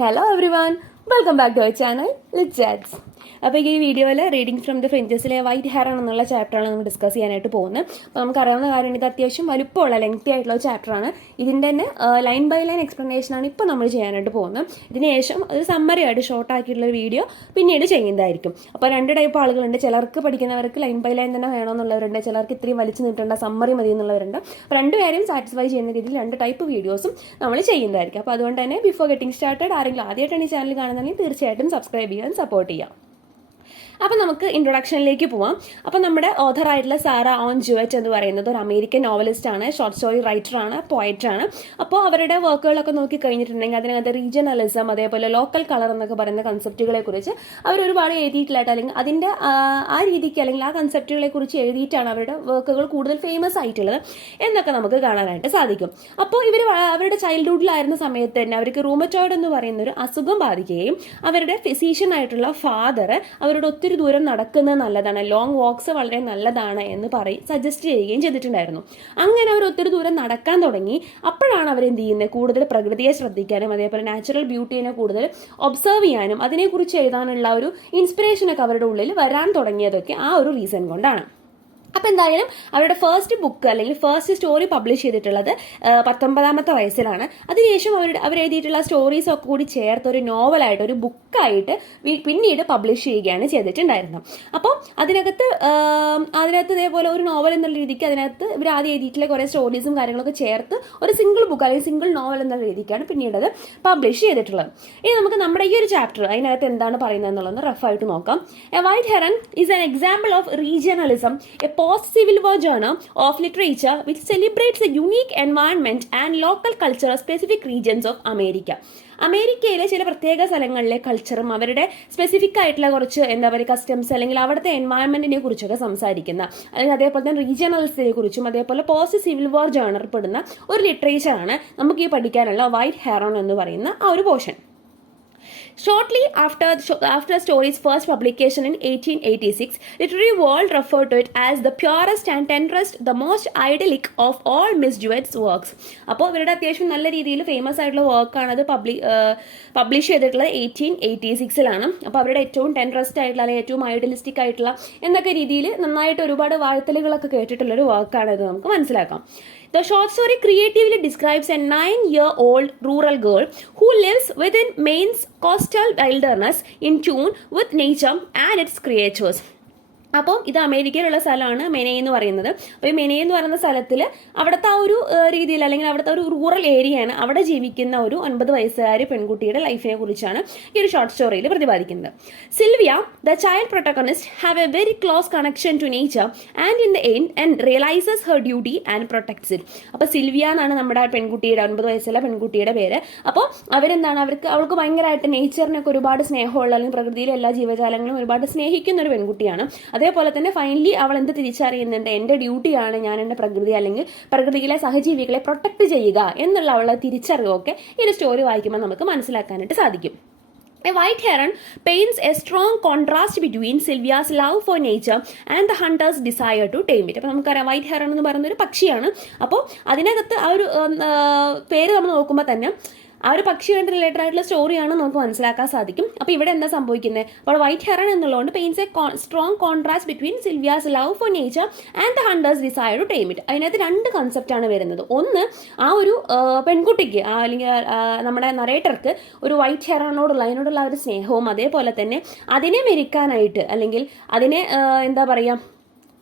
Hello everyone, welcome back to our channel, Let's Chats. അപ്പോൾ ഈ വീഡിയോയിൽ റീഡിംഗ് ഫ്രം ദ ഫ്രിഞ്ചസിലെ വൈറ്റ് ഹെറൺ എന്നുള്ള ചാപ്റ്ററാണ് നമ്മൾ ഡിസ്കസ് ചെയ്യാനായിട്ട് പോകുന്നത്. അപ്പോൾ നമുക്കറിയാവുന്ന കാര്യം ഇത് അത്യാവശ്യം വലുപ്പമുള്ള ലെങ്തി ആയിട്ടുള്ള ചാപ്റ്ററാണ്. ഇതിൻ്റെ തന്നെ ലൈൻ ബൈ ലൈൻ എക്സ്പ്ലനേഷനാണ് ഇപ്പോൾ നമ്മൾ ചെയ്യാനായിട്ട് പോകുന്നത്. ഇതിന് ശേഷം അത് സമ്മറി ആയിട്ട് ഷോർട്ട് ആക്കിയിട്ടുള്ള വീഡിയോ പിന്നീട് ചെയ്യുന്നതായിരിക്കും. അപ്പോൾ രണ്ട് ടൈപ്പ് ആളുകളുണ്ട്. ചിലർക്ക് പഠിക്കുന്നവർക്ക് ലൈൻ ബൈ ലൈൻ തന്നെ വേണമെന്നുള്ളവരുണ്ട്, ചിലർക്ക് ഇത്രയും വലിച്ചു നീട്ടേണ്ട സമ്മറി മതി എന്നുള്ളവരുണ്ട്. അപ്പോൾ രണ്ടുപേരെയും സാറ്റിസ്ഫൈ ചെയ്യുന്ന രീതിയിൽ രണ്ട് ടൈപ്പ് വീഡിയോസും നമ്മൾ ചെയ്യുന്നതായിരിക്കും. അപ്പോൾ അതുകൊണ്ട് തന്നെ ബിഫോർ ഗെറ്റിംഗ് സ്റ്റാർട്ടഡ് ആരെങ്കിലും ആദ്യമായിട്ടാണ് ഈ ചാനൽ കാണുന്നതെങ്കിൽ തീർച്ചയായിട്ടും സബ്സ്ക്രൈബ് ചെയ്യാൻ സപ്പോർട്ട് ചെയ്യാം. അപ്പോൾ നമുക്ക് ഇൻട്രൊഡക്ഷനിലേക്ക് പോവാം. അപ്പോൾ നമ്മുടെ ഓഥറായിട്ടുള്ള സാറ ഓൺ ജുവറ്റ് എന്ന് പറയുന്നത് ഒരു അമേരിക്കൻ നോവലിസ്റ്റാണ്, ഷോർട്ട് സ്റ്റോറി റൈറ്ററാണ്, പോയറ്റാണ്. അപ്പോൾ അവരുടെ വർക്കുകളൊക്കെ നോക്കി കഴിഞ്ഞിട്ടുണ്ടെങ്കിൽ അതിനകത്ത് റീജിയണലിസം, അതേപോലെ ലോക്കൽ കളർ എന്നൊക്കെ പറയുന്ന കൺസെപ്റ്റുകളെ കുറിച്ച് അവർ ഒരുപാട് എഴുതിയിട്ടില്ലായിട്ട്, അല്ലെങ്കിൽ അതിൻ്റെ ആ രീതിക്ക് അല്ലെങ്കിൽ ആ കൺസെപ്റ്റുകളെ കുറിച്ച് എഴുതിയിട്ടാണ് അവരുടെ വർക്കുകൾ കൂടുതൽ ഫേമസ് ആയിട്ടുള്ളത് എന്നൊക്കെ നമുക്ക് കാണാനായിട്ട് സാധിക്കും. അപ്പോൾ ഇവർ അവരുടെ ചൈൽഡ്ഹുഡിലായിരുന്ന സമയത്ത് തന്നെ അവർക്ക് റൂമറ്റോയിഡ് എന്ന് പറയുന്ന ഒരു അസുഖം ബാധിക്കുകയും അവരുടെ ഫിസീഷ്യൻ ആയിട്ടുള്ള ഫാദർ അവരുടെ ഒത്തിരി ദൂരം നടക്കുന്നത് നല്ലതാണ്, ലോങ് വാക്സ് വളരെ നല്ലതാണ് എന്ന് സജസ്റ്റ് ചെയ്യുകയും ചെയ്തിട്ടുണ്ടായിരുന്നു. അങ്ങനെ അവർ ഒത്തിരി ദൂരം നടക്കാൻ തുടങ്ങി. അപ്പോഴാണ് അവർ എന്ത് ചെയ്യുന്നത്, കൂടുതൽ പ്രകൃതിയെ ശ്രദ്ധിക്കാനും അതേപോലെ നാച്ചുറൽ ബ്യൂട്ടീനെ കൂടുതൽ ഒബ്സർവ് ചെയ്യാനും അതിനെക്കുറിച്ച് എഴുതാനുള്ള ഒരു ഇൻസ്പിറേഷനൊക്കെ അവരുടെ ഉള്ളിൽ വരാൻ തുടങ്ങിയതൊക്കെ ആ ഒരു റീസൺ കൊണ്ടാണ്. അപ്പോൾ എന്തായാലും അവരുടെ ഫസ്റ്റ് ബുക്ക് അല്ലെങ്കിൽ ഫസ്റ്റ് സ്റ്റോറി പബ്ലിഷ് ചെയ്തിട്ടുള്ളത് 19ാമത്തെ വയസ്സിലാണ്. അതിനുശേഷം അവർ എഴുതിയിട്ടുള്ള സ്റ്റോറീസ് ഒക്കെ കൂടി ചേർത്ത് ഒരു നോവലായിട്ട്, ഒരു ബുക്കായിട്ട് പിന്നീട് പബ്ലിഷ് ചെയ്യുകയാണ് ചെയ്തിട്ടുണ്ടായിരുന്നത്. അപ്പോൾ അതിനകത്ത് ഇതേപോലെ ഒരു നോവൽ എന്നുള്ള രീതിക്ക് അതിനകത്ത് ഇവർ ആദ്യം എഴുതിയിട്ടുള്ള കുറേ സ്റ്റോറീസും കാര്യങ്ങളൊക്കെ ചേർത്ത് ഒരു സിംഗിൾ ബുക്ക് അല്ലെങ്കിൽ സിംഗിൾ നോവൽ എന്നുള്ള രീതിക്കാണ് പിന്നീട് അത് പബ്ലിഷ് ചെയ്തിട്ടുള്ളത്. ഇനി നമുക്ക് നമ്മുടെ ഈ ഒരു ചാപ്റ്റർ അതിനകത്ത് എന്താണ് പറയുന്നത് എന്നുള്ളത് റഫായിട്ട് നോക്കാം. A white heron is an example of regionalism, a post-Civil War genre of literature which celebrates the unique environment and local culture of specific regions of America. അമേരിക്കയിലെ ചില പ്രത്യേക സ്ഥലങ്ങളിലെ കൾച്ചറും അവരുടെ സ്പെസിഫിക് ആയിട്ടുള്ള കുറച്ച് എന്താ പറയുക കസ്റ്റംസ് അല്ലെങ്കിൽ അവിടുത്തെ എൻവയൺമെന്റിനെ കുറിച്ചൊക്കെ സംസാരിക്കുന്ന, അല്ലെങ്കിൽ അതേപോലെ തന്നെ റീജിയണൽസിനെ കുറിച്ചും അതേപോലെ പോസ്റ്റ് സിവിൽ വാർ ജേണറിൽ പെടുന്ന ഒരു ലിറ്ററേച്ചറാണ് നമുക്ക് ഈ പഠിക്കാനുള്ള വൈറ്റ് ഹെറൺ എന്ന് പറയുന്ന ആ ഒരു portion. Shortly after the story's first publication in 1886, literary world referred to it as the purest and tenderest, the most idyllic of all Miss Juet's works. അപ്പോൾ ഇവരുടെ അത്യാവശ്യം നല്ല രീതിയിൽ ഫേമസ് ആയിട്ടുള്ള വർക്കാണ് അത് പബ്ലിഷ് ചെയ്തിട്ടുള്ളത് 1886. അപ്പോൾ അവരുടെ ഏറ്റവും ടെൻഡറസ്റ്റ് ആയിട്ടുള്ള അല്ലെങ്കിൽ ഏറ്റവും ഐഡിയലിസ്റ്റിക് ആയിട്ടുള്ള എന്നൊക്കെ രീതിയിൽ നന്നായിട്ട് ഒരുപാട് വാഴ്ത്തലുകളൊക്കെ കേട്ടിട്ടുള്ളൊരു വർക്കാണ് ഇത് നമുക്ക് മനസ്സിലാക്കാം. The short story creatively describes a 9-year-old rural girl who lives within Maine's coastal wilderness in tune with nature and its creatures. അപ്പം ഇത് അമേരിക്കയിലുള്ള സ്ഥലമാണ് മെനെ എന്ന് പറയുന്നത്. അപ്പോൾ ഈ മെനെ എന്ന് പറയുന്ന സ്ഥലത്തിൽ അവിടുത്തെ ആ ഒരു രീതിയിൽ അല്ലെങ്കിൽ അവിടുത്തെ ഒരു റൂറൽ ഏരിയയാണ്. അവിടെ ജീവിക്കുന്ന ഒരു 9 വയസ്സുകാരി പെൺകുട്ടിയുടെ ലൈഫിനെ കുറിച്ചാണ് ഈ ഒരു ഷോർട്ട് സ്റ്റോറിയിൽ പ്രതിപാദിക്കുന്നത്. Sylvia, the child protagonist, have a very close connection to nature and in the end and realises her duty and protects it. അപ്പോൾ സിൽവിയ എന്നാണ് നമ്മുടെ പെൺകുട്ടിയുടെ 9 വയസ്സുള്ള പെൺകുട്ടിയുടെ പേര്. അപ്പോൾ അവരെന്താണ്, അവൾക്ക് ഭയങ്കരമായിട്ട് നേച്ചറിനൊക്കെ ഒരുപാട് സ്നേഹമുള്ള അല്ലെങ്കിൽ പ്രകൃതിയിലെ എല്ലാ ജീവജാലങ്ങളും ഒരുപാട് സ്നേഹിക്കുന്ന ഒരു പെൺകുട്ടിയാണ്. അതേപോലെ തന്നെ ഫൈനലി അവൾ എന്ത് തിരിച്ചറിയുന്നുണ്ട്, എൻ്റെ ഡ്യൂട്ടിയാണ് ഞാൻ എൻ്റെ പ്രകൃതി അല്ലെങ്കിൽ പ്രകൃതിയിലെ സഹജീവികളെ പ്രൊട്ടക്ട് ചെയ്യുക എന്നുള്ള അവളുടെ തിരിച്ചറിവൊക്കെ ഈ ഒരു സ്റ്റോറി വായിക്കുമ്പോൾ നമുക്ക് മനസ്സിലാക്കാനായിട്ട് സാധിക്കും. A white heron paints a strong contrast between Sylvia's love for nature and the hunter's desire to tame it. അപ്പോൾ നമുക്കറിയാം വൈറ്റ് ഹെറൺ എന്ന് പറയുന്ന ഒരു പക്ഷിയാണ്. അപ്പോൾ അതിനകത്ത് ആ ഒരു പേര് നമ്മൾ നോക്കുമ്പോൾ തന്നെ ആ ഒരു പക്ഷിയായിട്ട് റിലേറ്റഡ് ആയിട്ടുള്ള സ്റ്റോറിയാണ് നമുക്ക് മനസ്സിലാക്കാൻ സാധിക്കും. അപ്പോൾ ഇവിടെ എന്താ സംഭവിക്കുന്നത്, അപ്പോൾ വൈറ്റ് ഹെറൺ എന്നുള്ളതുകൊണ്ട് paints a strong contrast between Sylvia's love for nature and the hunter's desire to tame it. അതിനകത്ത് രണ്ട് കൺസെപ്റ്റാണ് വരുന്നത്. ഒന്ന്, ആ ഒരു പെൺകുട്ടിക്ക് അല്ലെങ്കിൽ നമ്മുടെ നറേറ്റർക്ക് ഒരു വൈറ്റ് ഹെറണിനോടുള്ള അതിനോടുള്ള ഒരു സ്നേഹവും അതേപോലെ തന്നെ അതിനെ മെരിക്കാനായിട്ട് അല്ലെങ്കിൽ അതിനെ എന്താ പറയുക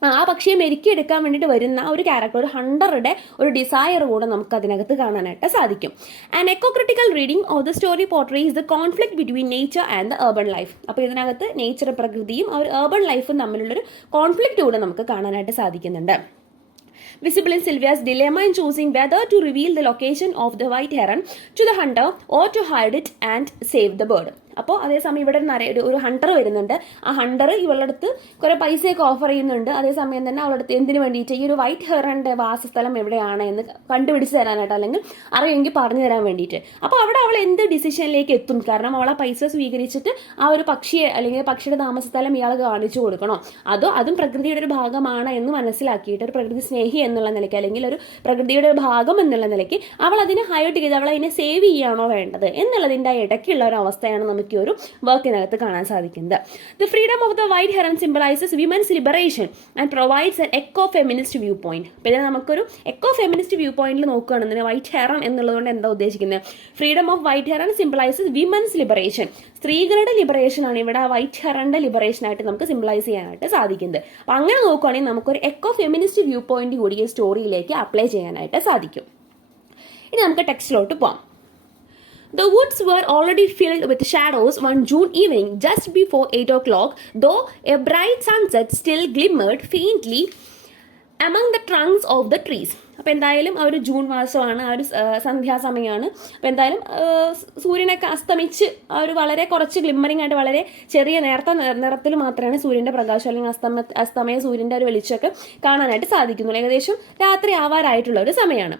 ആ പക്ഷിയെ മെരുക്കിയെടുക്കാൻ വേണ്ടിയിട്ട് വരുന്ന ഒരു ക്യാരക്ടർ, ഒരു ഹണ്ടറുടെ ഒരു ഡിസയർ കൂടെ നമുക്ക് അതിനകത്ത് കാണാനായിട്ട് സാധിക്കും. And ecocritical reading of the story portrays the conflict between nature and the urban life. അപ്പോൾ ഇതിനകത്ത് നേച്ചർ, പ്രകൃതിയും ആ ഒരു അർബൺ ലൈഫും തമ്മിലുള്ളൊരു കോൺഫ്ലിക്റ്റ് കൂടെ നമുക്ക് കാണാനായിട്ട് സാധിക്കുന്നുണ്ട്. Visible in Sylvia's dilemma in choosing whether to reveal the location of the white heron to the hunter or to hide it and save the bird. അപ്പോൾ അതേസമയം ഇവിടെ ഒരു ഹണ്ടർ വരുന്നുണ്ട്. ആ ഹണ്ടർ ഇവളുടെ അടുത്ത് കുറെ പൈസയൊക്കെ ഓഫർ ചെയ്യുന്നുണ്ട്. അതേസമയം തന്നെ അവളുടെ അടുത്ത് എന്തിനു വേണ്ടിയിട്ട് ഈ ഒരു വൈറ്റ് ഹെറന്റെ വാസസ്ഥലം എവിടെയാണ് എന്ന് കണ്ടുപിടിച്ച് തരാനായിട്ട് അല്ലെങ്കിൽ അറിയുമെങ്കിൽ പറഞ്ഞു തരാൻ വേണ്ടിയിട്ട്. അപ്പോൾ അവിടെ അവൾ എന്ത് ഡിസിഷനിലേക്ക് എത്തും? കാരണം അവൾ ആ പൈസ സ്വീകരിച്ചിട്ട് ആ ഒരു പക്ഷിയെ അല്ലെങ്കിൽ പക്ഷിയുടെ താമസസ്ഥലം ഇയാൾ കാണിച്ചു കൊടുക്കണോ, അതോ അതും പ്രകൃതിയുടെ ഒരു ഭാഗമാണ് എന്ന് മനസ്സിലാക്കിയിട്ട് ഒരു പ്രകൃതി സ്നേഹി എന്നുള്ള നിലയ്ക്ക് അല്ലെങ്കിൽ ഒരു പ്രകൃതിയുടെ ഒരു ഭാഗം എന്നുള്ള നിലയ്ക്ക് അവൾ അതിനെ ഹൈഡ് ചെയ്ത് അവൾ അതിനെ സേവ് ചെയ്യാണോ വേണ്ടത് എന്നുള്ളതിൻ്റെ ഇടയ്ക്കുള്ള ഒരു അവസ്ഥയാണ് നമുക്ക് ഈ ഒരു വർക്കിനകത്ത് കാണാൻ സാധിക്കുന്നത്. The freedom of the white heron symbolises women's liberation and provides an eco feminist view point. പിന്നെ നമുക്കൊരു എക്കോ ഫെമിനിസ്റ്റ് വ്യൂ പോയിന്റിൽ നോക്കുകയാണെന്ന് വൈറ്റ് ഹെറൺ എന്നുള്ളതുകൊണ്ട് എന്താ ഉദ്ദേശിക്കുന്നത്? Freedom of white heron symbolises women's liberation, സ്ത്രീകളുടെ ലിബറേഷൻ ആണ് ഇവിടെ വൈറ്റ് ഹെറന്റെ ലിബറേഷൻ ആയിട്ട് നമുക്ക് സിംബലൈസ് ചെയ്യാനായിട്ട് സാധിക്കുന്നത്. അപ്പം അങ്ങനെ നോക്കുകയാണെങ്കിൽ നമുക്കൊരു എക്കോ ഫെമിനിസ്റ്റ് വ്യൂ പോയിന്റ് കൂടി ഈ സ്റ്റോറിയിലേക്ക് അപ്ലൈ ചെയ്യാനായിട്ട് സാധിക്കും. ഇനി നമുക്ക് ടെക്സ്റ്റിലോട്ട് പോകാം. The woods were already filled with shadows one June evening just before 8 o'clock, though a bright sunset still glimmered faintly among the trunks of the trees. അപ്പോൾ എന്തായാലും ആ ഒരു ജൂൺ മാസമാണ്, ആ ഒരു സന്ധ്യാസമയമാണ്. അപ്പോൾ എന്തായാലും സൂര്യനൊക്കെ അസ്തമിച്ച് ആ ഒരു വളരെ കുറച്ച് ഗ്ലിമ്മറിംഗ് ആയിട്ട് വളരെ ചെറിയ നേർത്ത നിറത്തിൽ മാത്രമാണ് സൂര്യൻ്റെ പ്രകാശം അല്ലെങ്കിൽ അസ്തമയ സൂര്യൻ്റെ ഒരു വെളിച്ചമൊക്കെ കാണാനായിട്ട് സാധിക്കുന്നുള്ളൂ. ഏകദേശം രാത്രി ആവാറായിട്ടുള്ള ഒരു സമയമാണ്.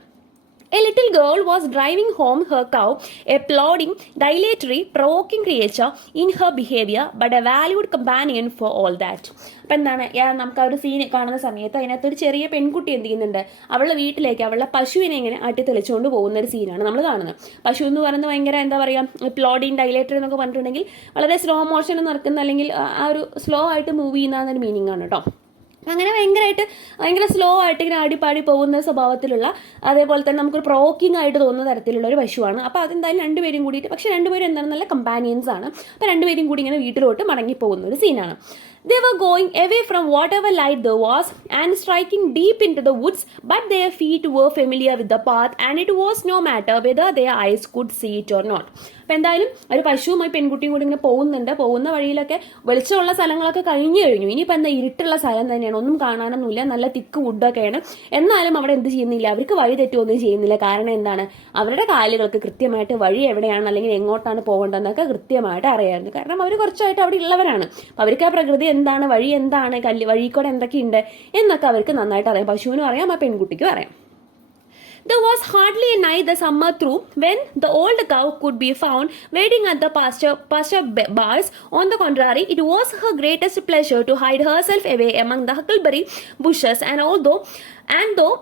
A little girl was driving home her cow, a plodding, dilatory, provoking creature in her behavior, but a valued companion for all that. അപ്പം എന്താണ് നമുക്ക് ആ ഒരു സീൻ കാണുന്ന സമയത്ത് അതിനകത്തൊരു ചെറിയ പെൺകുട്ടി എന്ത് ചെയ്യുന്നുണ്ട്? അവളുടെ വീട്ടിലേക്ക് അവളുടെ പശുവിനെ ഇങ്ങനെ ആട്ടി തെളിച്ചുകൊണ്ട് പോകുന്ന ഒരു സീനാണ് നമ്മൾ കാണുന്നത്. പശു എന്ന് പറയുന്നത് ഭയങ്കര എന്താ പറയുക, പ്ലോഡിങ് ഡൈലേറ്ററി എന്നൊക്കെ പറഞ്ഞിട്ടുണ്ടെങ്കിൽ വളരെ സ്ലോ മോഷൻ നടക്കുന്ന അല്ലെങ്കിൽ ആ ഒരു സ്ലോ ആയിട്ട് മൂവ് ചെയ്യുന്ന ഒരു മീനിങ് ആണ് കേട്ടോ. അങ്ങനെ ഭയങ്കര സ്ലോ ആയിട്ട് ഇങ്ങനെ ആടിപ്പാടി പോകുന്ന സ്വഭാവത്തിലുള്ള, അതേപോലെ തന്നെ നമുക്കൊരു പ്രോക്കിംഗ് ആയിട്ട് തോന്നുന്ന തരത്തിലുള്ള ഒരു പശുവാണ്. അപ്പോൾ അതെന്തായാലും രണ്ടുപേരും കൂടിയിട്ട്, പക്ഷേ രണ്ടുപേരും എന്താണ് നല്ല കമ്പാനിയൻസ് ആണ്. അപ്പോൾ രണ്ടുപേരും കൂടി ഇങ്ങനെ വീട്ടിലോട്ട് മടങ്ങിപ്പോകുന്ന ഒരു സീനാണ്. They were going away from whatever light there was and striking deep into the woods, but their feet were familiar with the path and it was no matter whether their eyes could see it or not. അപ്പം എന്തായാലും ഒരു പശുവുമായി പെൺകുട്ടിയും കൂടി ഇങ്ങനെ പോകുന്ന വഴിയിലൊക്കെ വെളിച്ചമുള്ള സ്ഥലങ്ങളൊക്കെ കഴിഞ്ഞു. ഇനിയിപ്പോൾ എന്താ ഇരുട്ടുള്ള സ്ഥലം തന്നെയാണ്, ഒന്നും കാണാനൊന്നുമില്ല, നല്ല തിക്ക് വുഡൊക്കെയാണ്. എന്നാലും അവിടെ എന്ത് ചെയ്യുന്നില്ല, അവർക്ക് വഴി തെറ്റുമൊന്നും ചെയ്യുന്നില്ല. കാരണം എന്താണ്, അവരുടെ കാലുകൾക്ക് കൃത്യമായിട്ട് വഴി എവിടെയാണ് അല്ലെങ്കിൽ എങ്ങോട്ടാണ് പോകേണ്ടതെന്നൊക്കെ കൃത്യമായിട്ട് അറിയാമായിരുന്നു. കാരണം അവർ കുറച്ചായിട്ട് അവിടെ ഉള്ളവരാണ്. അപ്പം അവർക്ക് ആ പ്രകൃതി എന്താണ്, വഴി എന്താണ്, വഴിക്കൂടെ എന്തൊക്കെയുണ്ട് എന്നൊക്കെ അവർക്ക് നന്നായിട്ട് അറിയാം. പശുവിനും അറിയാം, ആ പെൺകുട്ടിക്കും അറിയാം. There was hardly a night the summer through when the old cow could be found waiting at the pasture bars. On the contrary, it was her greatest pleasure to hide herself away among the huckleberry bushes, and though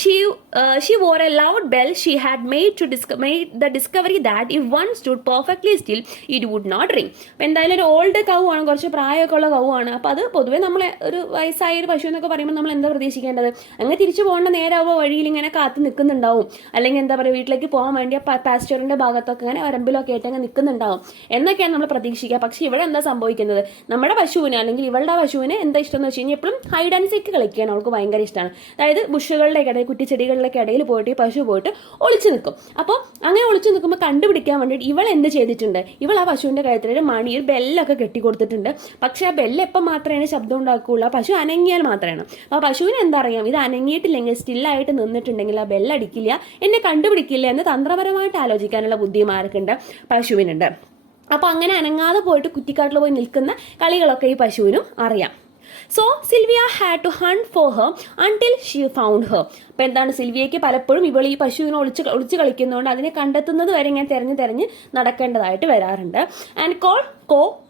she wore a loud bell, she had made the discovery that if one stood perfectly still, it would not ring. അപ്പം എന്തായാലും ഒരു old കൗ ആണ്, കുറച്ച് പ്രായമൊക്കെ ഉള്ള കൗ ആണ്. അപ്പോൾ അത് പൊതുവേ നമ്മൾ ഒരു വയസ്സായ ഒരു പശു എന്നൊക്കെ പറയുമ്പോൾ നമ്മൾ എന്താ പ്രതീക്ഷിക്കേണ്ടത്? അങ്ങനെ തിരിച്ചു പോകേണ്ട നേരമാകുമ്പോൾ വഴിയിൽ ഇങ്ങനെ കാത്തു നിൽക്കുന്നുണ്ടാവും, അല്ലെങ്കിൽ എന്താ പറയുക വീട്ടിലേക്ക് പോകാൻ വേണ്ടി പാസ്റ്ററിൻ്റെ ഭാഗത്തൊക്കെ അങ്ങനെ വരമ്പിലൊക്കെ ആയിട്ട് അങ്ങനെ നിൽക്കുന്നുണ്ടാവും എന്നൊക്കെയാണ് നമ്മൾ പ്രതീക്ഷിക്കുക. പക്ഷേ ഇവിടെ എന്താ സംഭവിക്കുന്നത്? നമ്മുടെ പശുവിന് അല്ലെങ്കിൽ ഇവളുടെ പശുവിന് എന്താ ഇഷ്ടം എന്ന് വെച്ച് കഴിഞ്ഞാൽ എപ്പോഴും ഹൈഡ് ആൻഡ് സീക്ക് കളിക്കാൻ അവൾക്ക് ഭയങ്കര ഇഷ്ടമാണ്. അതായത് ബുഷുകളുടെ കുറ്റിച്ചെടികളിലൊക്കെ ഇടയിൽ പോയിട്ട് പശു പോയിട്ട് ഒളിച്ചു നിൽക്കും. അപ്പോൾ അങ്ങനെ ഒളിച്ചു നിൽക്കുമ്പോൾ കണ്ടുപിടിക്കാൻ വേണ്ടിയിട്ട് ഇവൾ എന്ത് ചെയ്തിട്ടുണ്ട്? ഇവൾ ആ പശുവിൻ്റെ കഴുത്തിലൊരു ഒരു ബെല്ലൊക്കെ കെട്ടിക്കൊടുത്തിട്ടുണ്ട്. പക്ഷേ ആ ബെല്ല് എപ്പം മാത്രമേ ശബ്ദം ഉണ്ടാക്കുകയുള്ളൂ, പശു അനങ്ങിയാൽ മാത്രമാണ്. അപ്പോൾ പശുവിന് എന്താ അറിയാം, ഇത് അനങ്ങിയിട്ടില്ലെങ്കിൽ സ്റ്റില്ലായിട്ട് നിന്നിട്ടുണ്ടെങ്കിൽ ആ ബെല്ലടിക്കില്ല, എന്നെ കണ്ടുപിടിക്കില്ല എന്ന് തന്ത്രപരമായിട്ട് ആലോചിക്കാനുള്ള ബുദ്ധിയും ആർക്കുണ്ട്? പശുവിനുണ്ട്. അപ്പോൾ അങ്ങനെ അനങ്ങാതെ പോയിട്ട് കുറ്റിക്കാട്ടിൽ പോയി നിൽക്കുന്ന കളികളൊക്കെ ഈ പശുവിനും അറിയാം. So Sylvia had to hunt for her until she found her. അപ്പോൾ എന്താണ്, സിൽവിയയ്ക്ക് പലപ്പോഴും ഇവൾ ഈ പശുവിനെ ഒളിച്ച് കളിക്കുന്നതുകൊണ്ട് അതിനെ കണ്ടെത്തുന്നത് വരെ ഇങ്ങനെ തെരഞ്ഞ് നടക്കേണ്ടതായിട്ട് വരാറുണ്ട്. And call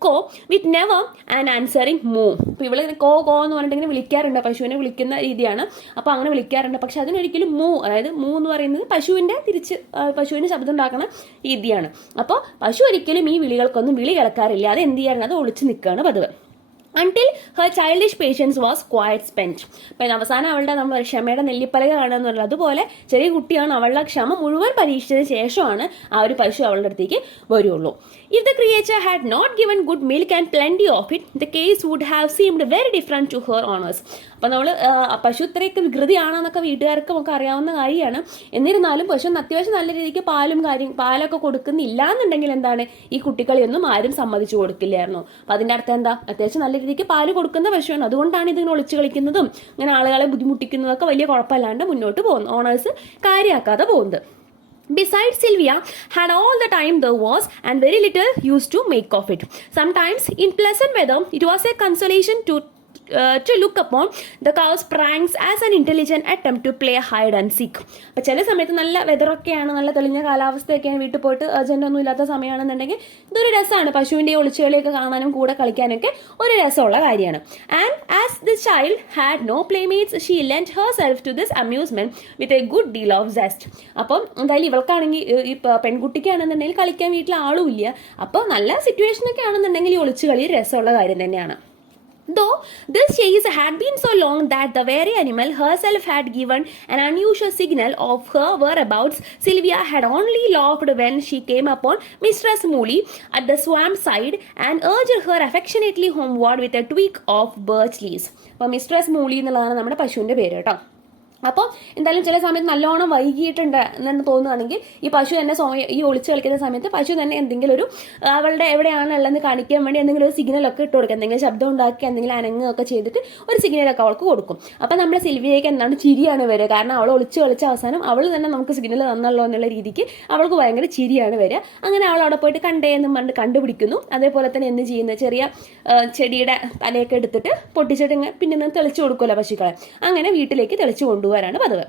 co with never and answering move. അപ്പോൾ ഇവളിങ്ങനെ കോ എന്ന് പറഞ്ഞിട്ട് ഇങ്ങനെ വിളിക്കാറുണ്ട്, പശുവിനെ വിളിക്കുന്ന രീതിയാണ്. അപ്പോൾ അങ്ങനെ വിളിക്കാറുണ്ട്, പക്ഷെ അതിനൊരിക്കലും അതായത് എന്ന് പറയുന്നത് പശുവിൻ്റെ ശബ്ദം ഉണ്ടാക്കുന്ന രീതിയാണ്. അപ്പോൾ പശു ഒരിക്കലും ഈ വിളികൾക്കൊന്നും വിളി കേൾക്കാറില്ല, അത് എന്ത് ചെയ്യാറുണ്ട്, അത് ഒളിച്ച് നിൽക്കുകയാണ് പതിവ്. Until her childish patience was quite spent. അപ്പം അവസാനം അവളുടെ നമ്മൾ ക്ഷമയുടെ നെല്ലിപ്പലക കാണുക എന്ന് പറഞ്ഞാൽ അതുപോലെ ചെറിയ കുട്ടിയാണ്, അവളുടെ ക്ഷമ മുഴുവൻ പരീക്ഷിച്ചതിന് ശേഷമാണ് ആ ഒരു പശു അവളുടെ അടുത്തേക്ക് വരുള്ളൂ. If the creature had not given good milk and plenty of it, the case would have seemed very different to her owners. അപ്പം നമ്മൾ പശു ഇത്രയൊക്കെ വികൃതിയാണെന്നൊക്കെ വീട്ടുകാർക്ക് നമുക്ക് അറിയാവുന്ന കാര്യമാണ്. എന്നിരുന്നാലും പശു അത്യാവശ്യം നല്ല രീതിക്ക് പാലൊക്കെ കൊടുക്കുന്നില്ല എന്നുണ്ടെങ്കിൽ എന്താണ്, ഈ കുട്ടികളെയൊന്നും ആരും സമ്മതിച്ചു കൊടുക്കില്ലായിരുന്നു. അപ്പം അതിൻ്റെ അർത്ഥം എന്താ, അത്യാവശ്യം നല്ല രീതിക്ക് പാല് കൊടുക്കുന്ന പശുവാണ്, അതുകൊണ്ടാണ് ഇതിങ്ങനെ ഒളിച്ചു കളിക്കുന്നതും ഇങ്ങനെ ആളുകളെ ബുദ്ധിമുട്ടിക്കുന്നതൊക്കെ വലിയ കുഴപ്പമില്ലാണ്ട് മുന്നോട്ട് പോകുന്നു, ഓണേഴ്സ് കാര്യമാക്കാതെ പോകുന്നത്. Besides, Sylvia had all the time there was and very little used to make of it. Sometimes, in pleasant weather, it was a consolation to look upon the cow's pranks as an intelligent attempt to play hide and seek. അപ്പോൾ ചില സമയത്ത് നല്ല വെതറൊക്കെയാണ്, നല്ല തെളിഞ്ഞ കാലാവസ്ഥയൊക്കെയാണ്, വീട്ടിൽ പോയിട്ട് urgent ഒന്നും ഇല്ലാത്ത സമയമാണെന്നുണ്ടെങ്കിൽ ഇതൊരു രസമാണ്. പശുവിൻ്റെ ഒളിച്ചുകളിയൊക്കെ കാണാനും കൂടെ കളിക്കാനൊക്കെ ഒരു രസമുള്ള കാര്യമാണ്. And as the child had no playmates she lent herself to this amusement with a good deal of zest. അപ്പം എന്തായാലും ഇവൾക്കാണെങ്കിൽ ഈ പെൺകുട്ടിക്കാണെന്നുണ്ടെങ്കിൽ കളിക്കാൻ വീട്ടിൽ ആളും ഇല്ല. അപ്പോൾ നല്ല സിറ്റുവേഷനൊക്കെ ആണെന്നുണ്ടെങ്കിൽ ഈ ഒളിച്ചുകളി രസമുള്ള കാര്യം തന്നെയാണ്. Though this chase had been so long that the very animal herself had given an unusual signal of her whereabouts, Sylvia had only laughed when she came upon Mistress Mooley at the swamp side and urged her affectionately homeward with a tweak of birch leaves. അപ്പോൾ mistress മൂളി എന്നുള്ളതാണ് നമ്മുടെ പശുവിൻ്റെ പേര് കേട്ടോ. അപ്പോൾ എന്തായാലും ചില സമയത്ത് നല്ലോണം വൈകിയിട്ടുണ്ട് എന്ന് തോന്നുകയാണെങ്കിൽ ഈ പശു തന്നെ ഈ ഒളിച്ച് കളിക്കുന്ന സമയത്ത് പശു തന്നെ എന്തെങ്കിലും ഒരു അവളുടെ എവിടെയാണുള്ളതെന്ന് കാണിക്കാൻ വേണ്ടി എന്തെങ്കിലും ഒരു സിഗ്നലൊക്കെ ഇട്ട് കൊടുക്കുക, എന്തെങ്കിലും ശബ്ദം ഉണ്ടാക്കി എന്തെങ്കിലും അനങ്ങുകയൊക്കെ ചെയ്തിട്ട് ഒരു സിഗ്നലൊക്കെ അവൾക്ക് കൊടുക്കും. അപ്പോൾ നമ്മുടെ സിൽവിയയ്ക്ക് എന്താണ് ചിരിയാണ് വരിക, കാരണം അവൾ ഒളിച്ച് കളിച്ച അവസാനം അവൾ തന്നെ നമുക്ക് സിഗ്നൽ തന്നല്ലോ എന്നുള്ള രീതിക്ക് അവൾക്ക് ഭയങ്കര ചിരിയാണ് വരിക. അങ്ങനെ അവൾ അവിടെ പോയിട്ട് കണ്ടേ എന്നും പറഞ്ഞ് കണ്ടുപിടിക്കുന്നു. അതേപോലെ തന്നെ എന്ത് ചെയ്യുന്നത്, ചെറിയ ചെടിയുടെ തലയൊക്കെ എടുത്തിട്ട് പൊട്ടിച്ചിട്ട് പിന്നെ തെളിച്ചു കൊടുക്കുമല്ലോ പശുക്കളെ, അങ്ങനെ വീട്ടിലേക്ക് തെളിച്ചു കൊണ്ടുവരാണ് പതിവ്.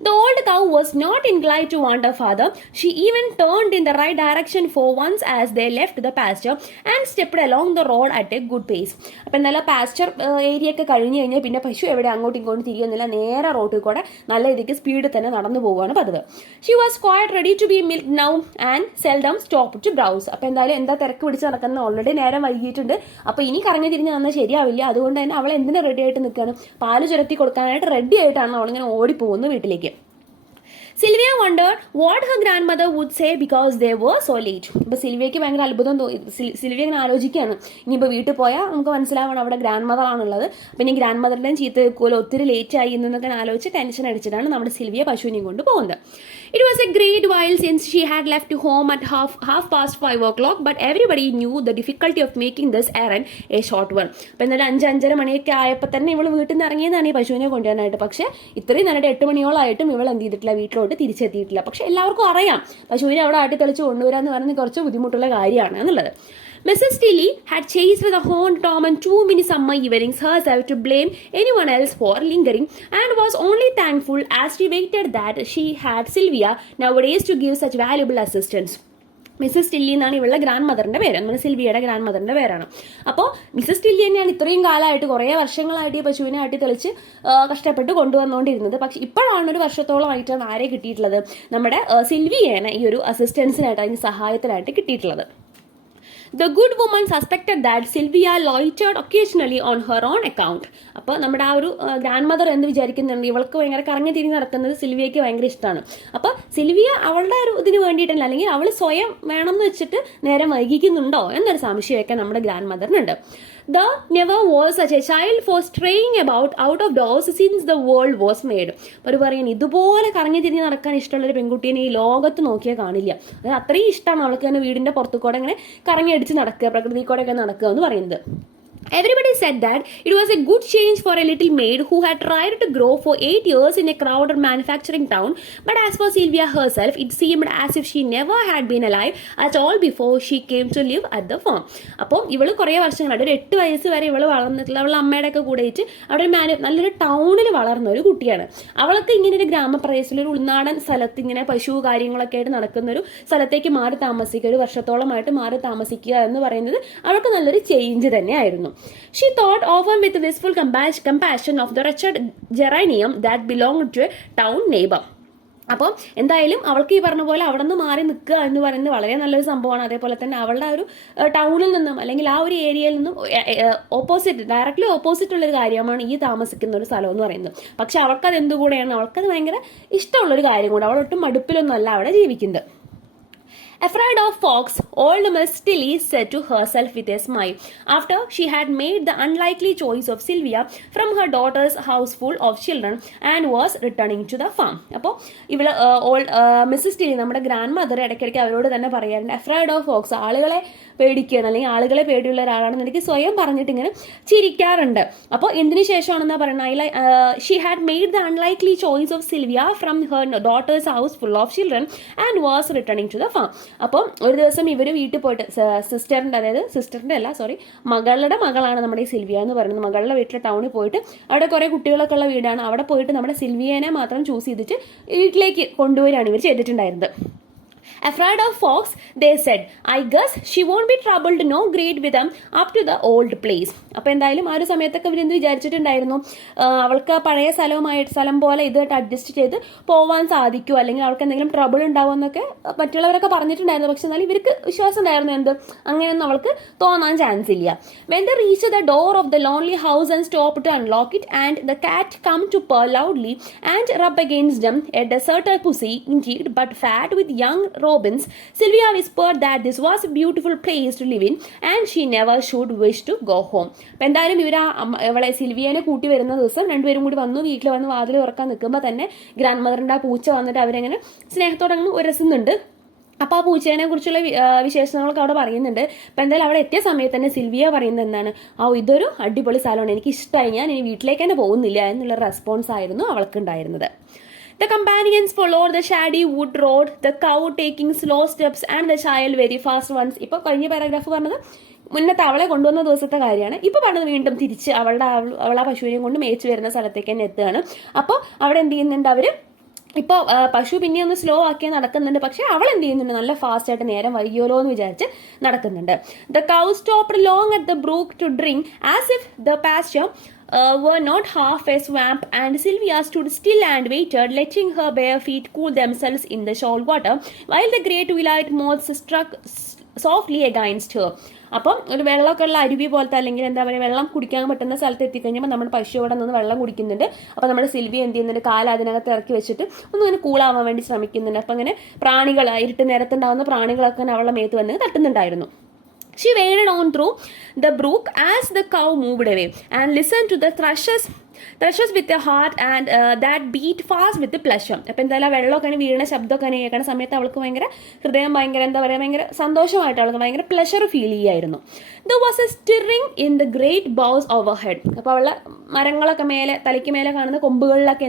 The old cow was not inclined to want her father. She even turned in the right direction for once as they left the pasture and stepped along the road at a good pace. അപ്പോൾ എന്തായാലും Pasteur area ഒക്കെ കഴിഞ്ഞ് കഴിഞ്ഞാൽ പിന്നെ പശു എവിടെ അങ്ങോട്ടും ഇങ്ങോട്ടും തിരിയുന്നില്ല, നേരെ റോഡിൽ കൂടെ നല്ല രീതിക്ക് സ്പീഡിൽ തന്നെ നടന്നു പോവുകയാണ് പതിവ്. She was quite ready to be milked now and seldom stopped to browse. അപ്പോൾ എന്തായാലും എന്താ തിരക്ക് പിടിച്ച് നടക്കുന്നത്, ഓൾറെഡി നേരം വൈകിയിട്ടുണ്ട്, അപ്പോൾ ഇനി കറങ്ങി തിരിഞ്ഞ് തന്നാൽ ശരിയാവില്ല. അതുകൊണ്ട് തന്നെ അവൾ എന്തിനാ റെഡി ആയിട്ട് നിൽക്കുകയാണ്, പാല് ചുരത്തി കൊടുക്കാനായിട്ട് റെഡി ആയിട്ടാണ് അവളിങ്ങനെ ഓടിപ്പോകുന്നത് വീട്ടിലേക്ക്. Sylvia wondered what her grandmother would say because they were so late. ഇപ്പോൾ സിൽവിയയ്ക്ക് ഭയങ്കര അത്ഭുതം തോന്നി. സിൽവിയ ഇങ്ങനെ ആലോചിക്കുകയാണ്, ഇനിയിപ്പോൾ വീട്ടിൽ പോയാൽ നമുക്ക് മനസ്സിലാവണം അവിടെ ഗ്രാൻഡ് മദർ ആണുള്ളത്, പിന്നെ ഗ്രാൻഡ് മദറിൻ്റെയും ചീത്ത വെക്കുമല്ലോ, ഒത്തിരി ലേറ്റ് ആയി എന്നൊക്കെ ആലോചിച്ച് ടെൻഷൻ അടിച്ചിട്ടാണ് നമ്മുടെ സിൽവിയ പശുവിനെയും കൊണ്ട് പോകുന്നത്. It was a great while since she had left home at half past 5 o'clock, but everybody knew the difficulty of making this errand a short one. അപ്പോൾ എന്നാലും 5-5:30 മണിയൊക്കെ ആയപ്പോൾ തന്നെ ഇവൾ വീട്ടിൽ നിന്ന് ഇറങ്ങിയതാണ് ഈ പശുവിനെ കൊണ്ടുവരാനായിട്ട്. പക്ഷേ ഇത്രയും നേരത്തെ 8 മണിയോളായിട്ടും ഇവൾ എന്ത് ചെയ്തിട്ടില്ല, വീട്ടിലോട്ട് തിരിച്ചെത്തിയിട്ടില്ല. പക്ഷേ എല്ലാവർക്കും അറിയാം പശുവിനെ അവിടെ ആട്ടി തെളിച്ച് കൊണ്ടുവരാമെന്ന് പറഞ്ഞ് കുറച്ച് ബുദ്ധിമുട്ടുള്ള കാര്യമാണ് എന്നുള്ളത്. Mrs. Tilly had chased the horned Tom on 2 many summer evenings herself to blame anyone else for lingering, and was only thankful as she waited that she had Sylvia nowadays to give such valuable assistance. Mrs Tilley എന്നാണ് ഇവളുടെ grand മദറിൻ്റെ പേര്, നമ്മുടെ സിൽവിയയുടെ grand മദറിൻ്റെ പേരാണ്. അപ്പോൾ Mrs Tilly തന്നെയാണ് ഇത്രയും കാലമായിട്ട് കുറേ വർഷങ്ങളായിട്ട് ഈ പശുവിനെ ആട്ടി തെളിച്ച് കഷ്ടപ്പെട്ട് കൊണ്ടുവന്നുകൊണ്ടിരുന്നത്. പക്ഷേ ഇപ്പോഴാണ് ഒരു വർഷത്തോളമായിട്ടാണ് ആരെ കിട്ടിയിട്ടുള്ളത്, നമ്മുടെ സിൽവിയേനെ ഈ ഒരു അസിസ്റ്റൻസിനായിട്ട്, അതിന് സഹായത്തിനായിട്ട് കിട്ടിയിട്ടുള്ളത്. The good woman suspected that Sylvia loitered occasionally on her own account. അപ്പോൾ നമ്മുടെ ആ ഒരു ഗ്രാൻഡ് മദർ എന്ന് വിചാരിക്കുന്നുണ്ട് ഇവൾക്ക് ഭയങ്കര കറങ്ങി തിരിഞ്ഞ് നടക്കുന്നത് സിൽവിയയ്ക്ക് ഭയങ്കര ഇഷ്ടമാണ്. അപ്പോൾ സിൽവിയ അവളുടെ ഒരു ഇതിന് വേണ്ടിയിട്ടല്ല, അല്ലെങ്കിൽ അവൾ സ്വയം വേണമെന്ന് വെച്ചിട്ട് നേരം വൈകിക്കുന്നുണ്ടോ എന്നൊരു സംശയമൊക്കെ നമ്മുടെ grand മദറിനുണ്ട്. There never was such a child for straying about out of doors since the world was made. അവർ പറയുന്നത് ഇതുപോലെ കറങ്ങി തിരിഞ്ഞ് നടക്കാൻ ഇഷ്ടമുള്ളൊരു പെൺകുട്ടീനെ ഈ ലോകത്ത് നോക്കിയാൽ കാണില്ല. അത് അത്രയും ഇഷ്ടമാണ് അവൾക്ക് തന്നെ വീടിൻ്റെ പുറത്തു കൂടെ ഇങ്ങനെ കറങ്ങി അടിച്ച് നടക്കുക, പ്രകൃതി കൂടെ ഒക്കെ നടക്കുക എന്ന് പറയുന്നത്. Everybody said that it was a good change for a little maid who had tried to grow for 8 years in a crowded manufacturing town, but as for Sylvia herself, it seemed as if she never had been alive at all before she came to live at the farm. അപ്പോൾ ഇവൾ കുറേ വർഷങ്ങളായിട്ട് ഒരു 8 വയസ്സ് വരെ ഇവൾ വളർന്നിട്ടുള്ള അവളുടെ അമ്മയുടെ ഒക്കെ കൂടെയിട്ട് അവിടെ നല്ലൊരു ടൗണിൽ വളർന്ന ഒരു കുട്ടിയാണ്. അവൾക്ക് ഇങ്ങനെ ഒരു ഗ്രാമപ്രദേശത്തിൽ ഒരു ഉൾനാടൻ സ്ഥലത്ത് ഇങ്ങനെ പശു കാര്യങ്ങളൊക്കെ ആയിട്ട് നടക്കുന്ന ഒരു സ്ഥലത്തേക്ക് മാറി താമസിക്കുക, ഒരു വർഷത്തോളമായിട്ട് മാറി താമസിക്കുക എന്ന് പറയുന്നത് അവൾക്ക് നല്ലൊരു ചേഞ്ച് തന്നെയായിരുന്നു. She thought often with wistful compassion of the wretched geranium that belonged to a town neighbor. അപ്പോൾ എന്തായാലും അവൾക്ക് ഈ പറഞ്ഞ പോലെ അവിടെ നിന്ന് മാറി നിൽക്കുക എന്ന് പറയുന്നത് വളരെ നല്ലൊരു സംഭവമാണ്. അതേപോലെ തന്നെ അവളുടെ ആ ഒരു ടൗണിൽ നിന്നും അല്ലെങ്കിൽ ആ ഒരു ഏരിയയിൽ നിന്നും ഡയറക്റ്റ്ലി ഓപ്പോസിറ്റ് ഉള്ളൊരു കാര്യമാണ് ഈ താമസിക്കുന്ന ഒരു സ്ഥലം എന്ന് പറയുന്നത്. പക്ഷെ അവൾക്കത് എന്തുകൂടെയാണ്, അവൾക്കത് ഭയങ്കര ഇഷ്ടമുള്ളൊരു കാര്യം കൂടെ, അവളൊട്ടും മടുപ്പിലൊന്നും അല്ല അവിടെ ജീവിക്കുന്നത്. Afraid of Fox, old Miss Tilly said to herself with a smile, after she had made the unlikely choice of Sylvia from her daughter's house full of children and was returning to the farm. അപ്പോൾ ഇവിടെ Mrs Tilly നമ്മുടെ grand mother ഇടയ്ക്കിടയ്ക്ക് അവരോട് തന്നെ പറയാറുണ്ട്, afraid of Fox, ആളുകളെ പേടിക്കുകയാണ് അല്ലെങ്കിൽ ആളുകളെ പേടിയുള്ള ഒരാളാണെന്ന് എനിക്ക് സ്വയം പറഞ്ഞിട്ട് ഇങ്ങനെ ചിരിക്കാറുണ്ട്. അപ്പോൾ എന്തിനു ശേഷമാണെന്നാ പറയുന്നത്, she had made the unlikely choice of Sylvia from her daughter's house full of children and was returning to the farm. അപ്പം ഒരു ദിവസം ഇവർ വീട്ടിൽ പോയിട്ട് മകളുടെ മകളാണ് നമ്മുടെ ഈ സിൽവിയ എന്ന് പറയുന്നത്. മകളുടെ വീട്ടിലെ ടൗണിൽ പോയിട്ട് അവിടെ കുറേ കുട്ടികളൊക്കെ ഉള്ള വീടാണ്. അവിടെ പോയിട്ട് നമ്മുടെ സിൽവിയനെ മാത്രം ചൂസ് ചെയ്തിട്ട് വീട്ടിലേക്ക് കൊണ്ടുവരികയാണ് ഇവർ ചെയ്തിട്ടുണ്ടായിരുന്നത്. Afraid of Fox, they said, I guess she won't be troubled no great with them up to the old place. അപ്പോൾ എന്തായാലും ആ ഒരു സമയത്തൊക്കെ ഇവരെന്ത് വിചാരിച്ചിട്ടുണ്ടായിരുന്നു, അവൾക്ക് പഴയ സ്ഥലം പോലെ ഇതായിട്ട് അഡ്ജസ്റ്റ് ചെയ്ത് പോവാൻ സാധിക്കുമോ, അല്ലെങ്കിൽ അവൾക്ക് എന്തെങ്കിലും ട്രബിൾ ഉണ്ടാവുമെന്നൊക്കെ മറ്റുള്ളവരൊക്കെ പറഞ്ഞിട്ടുണ്ടായിരുന്നു. പക്ഷെ എന്നാലും ഇവർക്ക് വിശ്വാസം ഉണ്ടായിരുന്നു എന്ത് അങ്ങനെയൊന്നും അവൾക്ക് തോന്നാൻ ചാൻസ് ഇല്ല. When they reached the door of the lonely house and stopped to unlock it, and the cat come to purr loudly and rub against them, a deserted pussy indeed, but fat with young robins, Sylvia whispered that this was a beautiful place to live in and she never should wish to go home. അപ്പം എന്തായാലും അവളെ സിൽവിയനെ കൂട്ടി വരുന്ന ദിവസം രണ്ടുപേരും കൂടി വന്നു. വീട്ടിൽ വന്ന് വാതിൽ തുറക്കാൻ നിൽക്കുമ്പോൾ തന്നെ ഗ്രാൻഡ് മദറിൻ്റെ ആ പൂച്ച വന്നിട്ട് അവരെങ്ങനെ സ്നേഹത്തോടെ അങ്ങ് ഉരസുന്നുണ്ട്. അപ്പോൾ ആ പൂച്ചേനെ കുറിച്ചുള്ള വിശേഷങ്ങളൊക്കെ അവിടെ പറയുന്നുണ്ട്. അപ്പം എന്തായാലും അവിടെ എത്തിയ സമയത്ത് തന്നെ സിൽവിയ പറയുന്നത് എന്താണ്, ഇതൊരു അടിപൊളി സ്ഥലമാണ്, എനിക്ക് ഇഷ്ടമായി, ഞാൻ ഇനി വീട്ടിലേക്ക് തന്നെ പോകുന്നില്ല എന്നുള്ള റെസ്പോൺസ് ആയിരുന്നു അവൾക്കുണ്ടായിരുന്നത്. The companions followed the shady wood road, the cow taking slow steps and the child very fast ones. ഇപ്പോൾ കഴിഞ്ഞ പാരഗ്രാഫ് പറഞ്ഞത് മുന്നത്തെ അവളെ കൊണ്ടുവന്ന ദിവസത്തെ കാര്യമാണ്. ഇപ്പോൾ പറഞ്ഞത് വീണ്ടും തിരിച്ച് അവളെ പശുവിനെയും കൊണ്ട് മേച്ച് വരുന്ന സ്ഥലത്തേക്ക് തന്നെ എത്തുകയാണ്. അപ്പോൾ അവിടെ എന്ത് ചെയ്യുന്നുണ്ട്, അവർ ഇപ്പോൾ പശു പിന്നെ ഒന്ന് സ്ലോ ആക്കിയാൽ നടക്കുന്നുണ്ട്. പക്ഷെ അവൾ എന്ത് ചെയ്യുന്നുണ്ട്, നല്ല ഫാസ്റ്റ് ആയിട്ട് നേരം വൈകിയോലോ എന്ന് വിചാരിച്ച് നടക്കുന്നുണ്ട്. The cow stopped long at the brook to drink as if the pasture were not half a swamp, and Sylvia stood still and waited, letting her bare feet cool themselves in the shoal water, while the great twilight moths struck softly against her. അപ്പം ഒരു വെള്ളമൊക്കെ ഉള്ള അരുവി പോലത്തെ അല്ലെങ്കിൽ എന്താ പറയുക വെള്ളം കുടിക്കാൻ പറ്റുന്ന സ്ഥലത്ത് എത്തിക്കഴിഞ്ഞപ്പോൾ നമ്മുടെ പശു അവിടെ നിന്ന് വെള്ളം കുടിക്കുന്നുണ്ട്. അപ്പോൾ നമ്മുടെ സിൽവി എന്ത് ചെയ്യുന്നുണ്ട്, കാല് അതിനകത്ത് ഇറക്കി വെച്ചിട്ട് ഒന്നിങ്ങനെ കൂളാവാൻ വേണ്ടി ശ്രമിക്കുന്നുണ്ട്. അപ്പം അങ്ങനെ പ്രാണികൾ, ഇരുട്ട് നേരത്തുണ്ടാകുന്ന പ്രാണികളൊക്കെ അവളുടെ മേത്ത് വന്ന് തട്ടുന്നുണ്ടായിരുന്നു. She waded on through the brook as the cow moved away and listened to the thrushes with a heart and that beat fast with the pleasure. അപ്പം എന്തായാലും വെള്ളമൊക്കെ വീഴുന്ന ശബ്ദമൊക്കെ കേൾക്കുന്ന സമയത്ത് അവൾക്ക് ഹൃദയം എന്താ പറയുക ഭയങ്കര സന്തോഷമായിട്ട് അവൾക്ക് ഭയങ്കര പ്ലഷർ ഫീൽ ചെയ്യായിരുന്നു. There was a stirring in the great boughs overhead. അപ്പോൾ അവളുടെ മരങ്ങളൊക്കെ തലയ്ക്ക് മേലെ കാണുന്ന കൊമ്പുകളിലൊക്കെ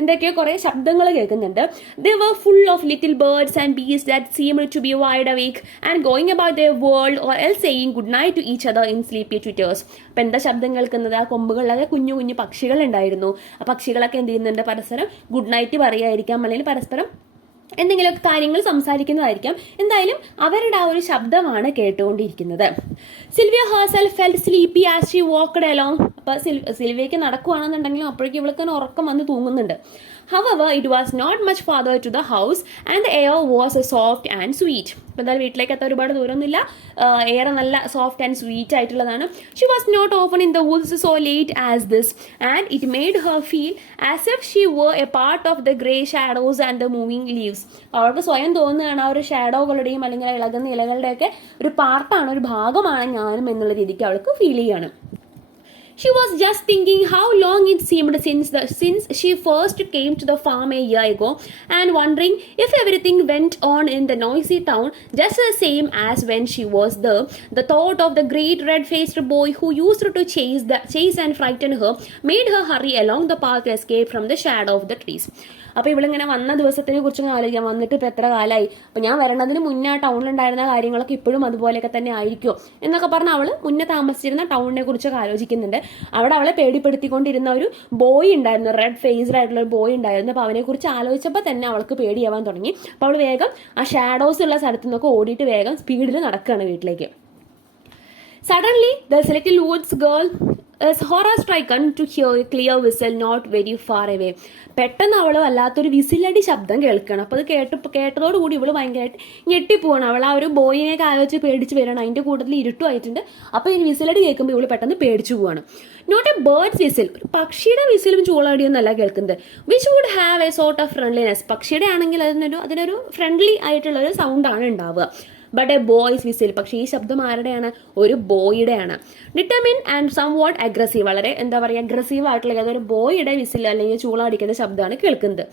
എന്തൊക്കെയോ കുറേ ശബ്ദങ്ങൾ കേൾക്കുന്നുണ്ട്. They were full of little birds and bees that seemed to be wide awake and going about their world or else saying good night to each other in sleepy twitters. അപ്പം എന്താ ശബ്ദം കേൾക്കുന്നത്, ആ കൊമ്പുകളിലൊക്കെ കുഞ്ഞു കുഞ്ഞു പക്ഷികൾ ഉണ്ടായിരുന്നു. ആ പക്ഷികളൊക്കെ എന്ത് ചെയ്യുന്നുണ്ട്, പരസ്പരം ഗുഡ് നൈറ്റ് പറയുമായിരിക്കാം, അല്ലെങ്കിൽ പരസ്പരം എന്തെങ്കിലുമൊക്കെ കാര്യങ്ങൾ സംസാരിക്കുന്നതായിരിക്കാം. എന്തായാലും അവരുടെ ആ ഒരു ശബ്ദമാണ് കേട്ടുകൊണ്ടിരിക്കുന്നത്. Sylvia herself felt sleepy as she walked along. അപ്പോൾ സിൽവിയയ്ക്ക് നടക്കുകയാണെന്നുണ്ടെങ്കിലും അപ്പോഴേക്കും ഇവൾക്ക് ഉറക്കം വന്ന് തൂങ്ങുന്നുണ്ട്. However, it was not much farther to the house and the air was soft and sweet. അപ്പോൾ എന്തായാലും വീട്ടിലേക്ക് എത്താൻ ഒരുപാട് ദൂരമൊന്നുമില്ല, എയർ നല്ല സോഫ്റ്റ് ആൻഡ് സ്വീറ്റ് ആയിട്ടുള്ളതാണ്. She was not often in the woods so late as this and it made her feel as if she were a part of the grey shadows and the moving leaves. അവൾക്ക് സ്വയം തോന്നുകയാണ് ആ ഒരു ഷാഡോകളുടെയും അല്ലെങ്കിൽ ഇളകുന്ന ഇലകളുടെയൊക്കെ ഒരു പാർട്ടാണ്, ഒരു ഭാഗമാണ് ഞാനും എന്നുള്ള രീതിക്ക് അവൾക്ക് ഫീൽ ചെയ്യാണ്. She was just thinking how long it seemed since she first came to the farm a year ago and wondering if everything went on in the noisy town just the same as when she was there. The thought of the great red-faced boy who used to chase and frighten her made her hurry along the path to escape from the shadow of the trees. അപ്പോൾ ഇവളിങ്ങനെ വന്ന ദിവസത്തിനെ കുറിച്ചൊന്നും ആലോചിക്കാം, വന്നിട്ട് ഇപ്പോൾ എത്ര കാലമായി, അപ്പോൾ ഞാൻ വരണതിന് മുന്നേ ആ ടൗണിലുണ്ടായിരുന്ന കാര്യങ്ങളൊക്കെ ഇപ്പോഴും അതുപോലെയൊക്കെ തന്നെ ആയിരിക്കുമോ എന്നൊക്കെ പറഞ്ഞ് അവൾ മുന്നേ താമസിച്ചിരുന്ന ടൗണിനെ കുറിച്ചൊക്കെ ആലോചിക്കുന്നുണ്ട്. അവിടെ അവളെ പേടിപ്പെടുത്തിക്കൊണ്ടിരുന്ന ഒരു ബോയ് ഉണ്ടായിരുന്നു, റെഡ് ഫേസ്ഡ് ആയിട്ടുള്ള ഒരു ബോയ് ഉണ്ടായിരുന്നു. അപ്പോൾ അവനെക്കുറിച്ച് ആലോചിച്ചപ്പോൾ തന്നെ അവൾക്ക് പേടിയാവാൻ തുടങ്ങി. അപ്പോൾ അവൾ വേഗം ആ ഷാഡോസ് ഉള്ള സ്ഥലത്തു നിന്നൊക്കെ ഓടിയിട്ട് വേഗം സ്പീഡിൽ നടക്കുകയാണ് വീട്ടിലേക്ക്. Suddenly, the little woods girl horror stricken to hear a clear whistle not very far away. പെട്ടെന്ന് അവൾ വല്ലാത്തൊരു വിസിലടി ശബ്ദം കേൾക്കണം. അപ്പോൾ അത് കേട്ടതോടുകൂടി ഇവള് ഭയങ്കരമായിട്ട് ഞെട്ടിപ്പോവാണ്. അവൾ ആ ഒരു ബോയിനെയൊക്കെ ആലോചിച്ച് പേടിച്ച് വരണം. അതിൻ്റെ കൂട്ടത്തിൽ ഇരുട്ടുമായിട്ടുണ്ട്. അപ്പോൾ ഈ വിസിലടി കേൾക്കുമ്പോൾ ഇവള് പെട്ടെന്ന് പേടിച്ചു പോവാണ്. നോട്ട് എ ബേർഡ്സ് വിസിൽ, ഒരു പക്ഷിയുടെ വിസിലും ചൂളടിയൊന്നല്ല കേൾക്കുന്നത്. Which would have a sort of friendliness, പക്ഷിയുടെ ആണെങ്കിൽ അതിനൊരു ഫ്രണ്ട്ലി ആയിട്ടുള്ള ഒരു സൗണ്ടാണ് ഉണ്ടാവുക. ബട്ട് എ ബോയ്സ് വിസിൽ, പക്ഷേ ഈ ശബ്ദം ആരുടെയാണ്? ഒരു ബോയിയുടെയാണ്. Determined and some what aggressive, വളരെ എന്താ പറയുക അഗ്രസീവ് ആയിട്ടുള്ള അതൊരു ബോയുടെ വിസിൽ അല്ലെങ്കിൽ ചൂളടിക്കുന്ന ശബ്ദമാണ് കേൾക്കുന്നത്.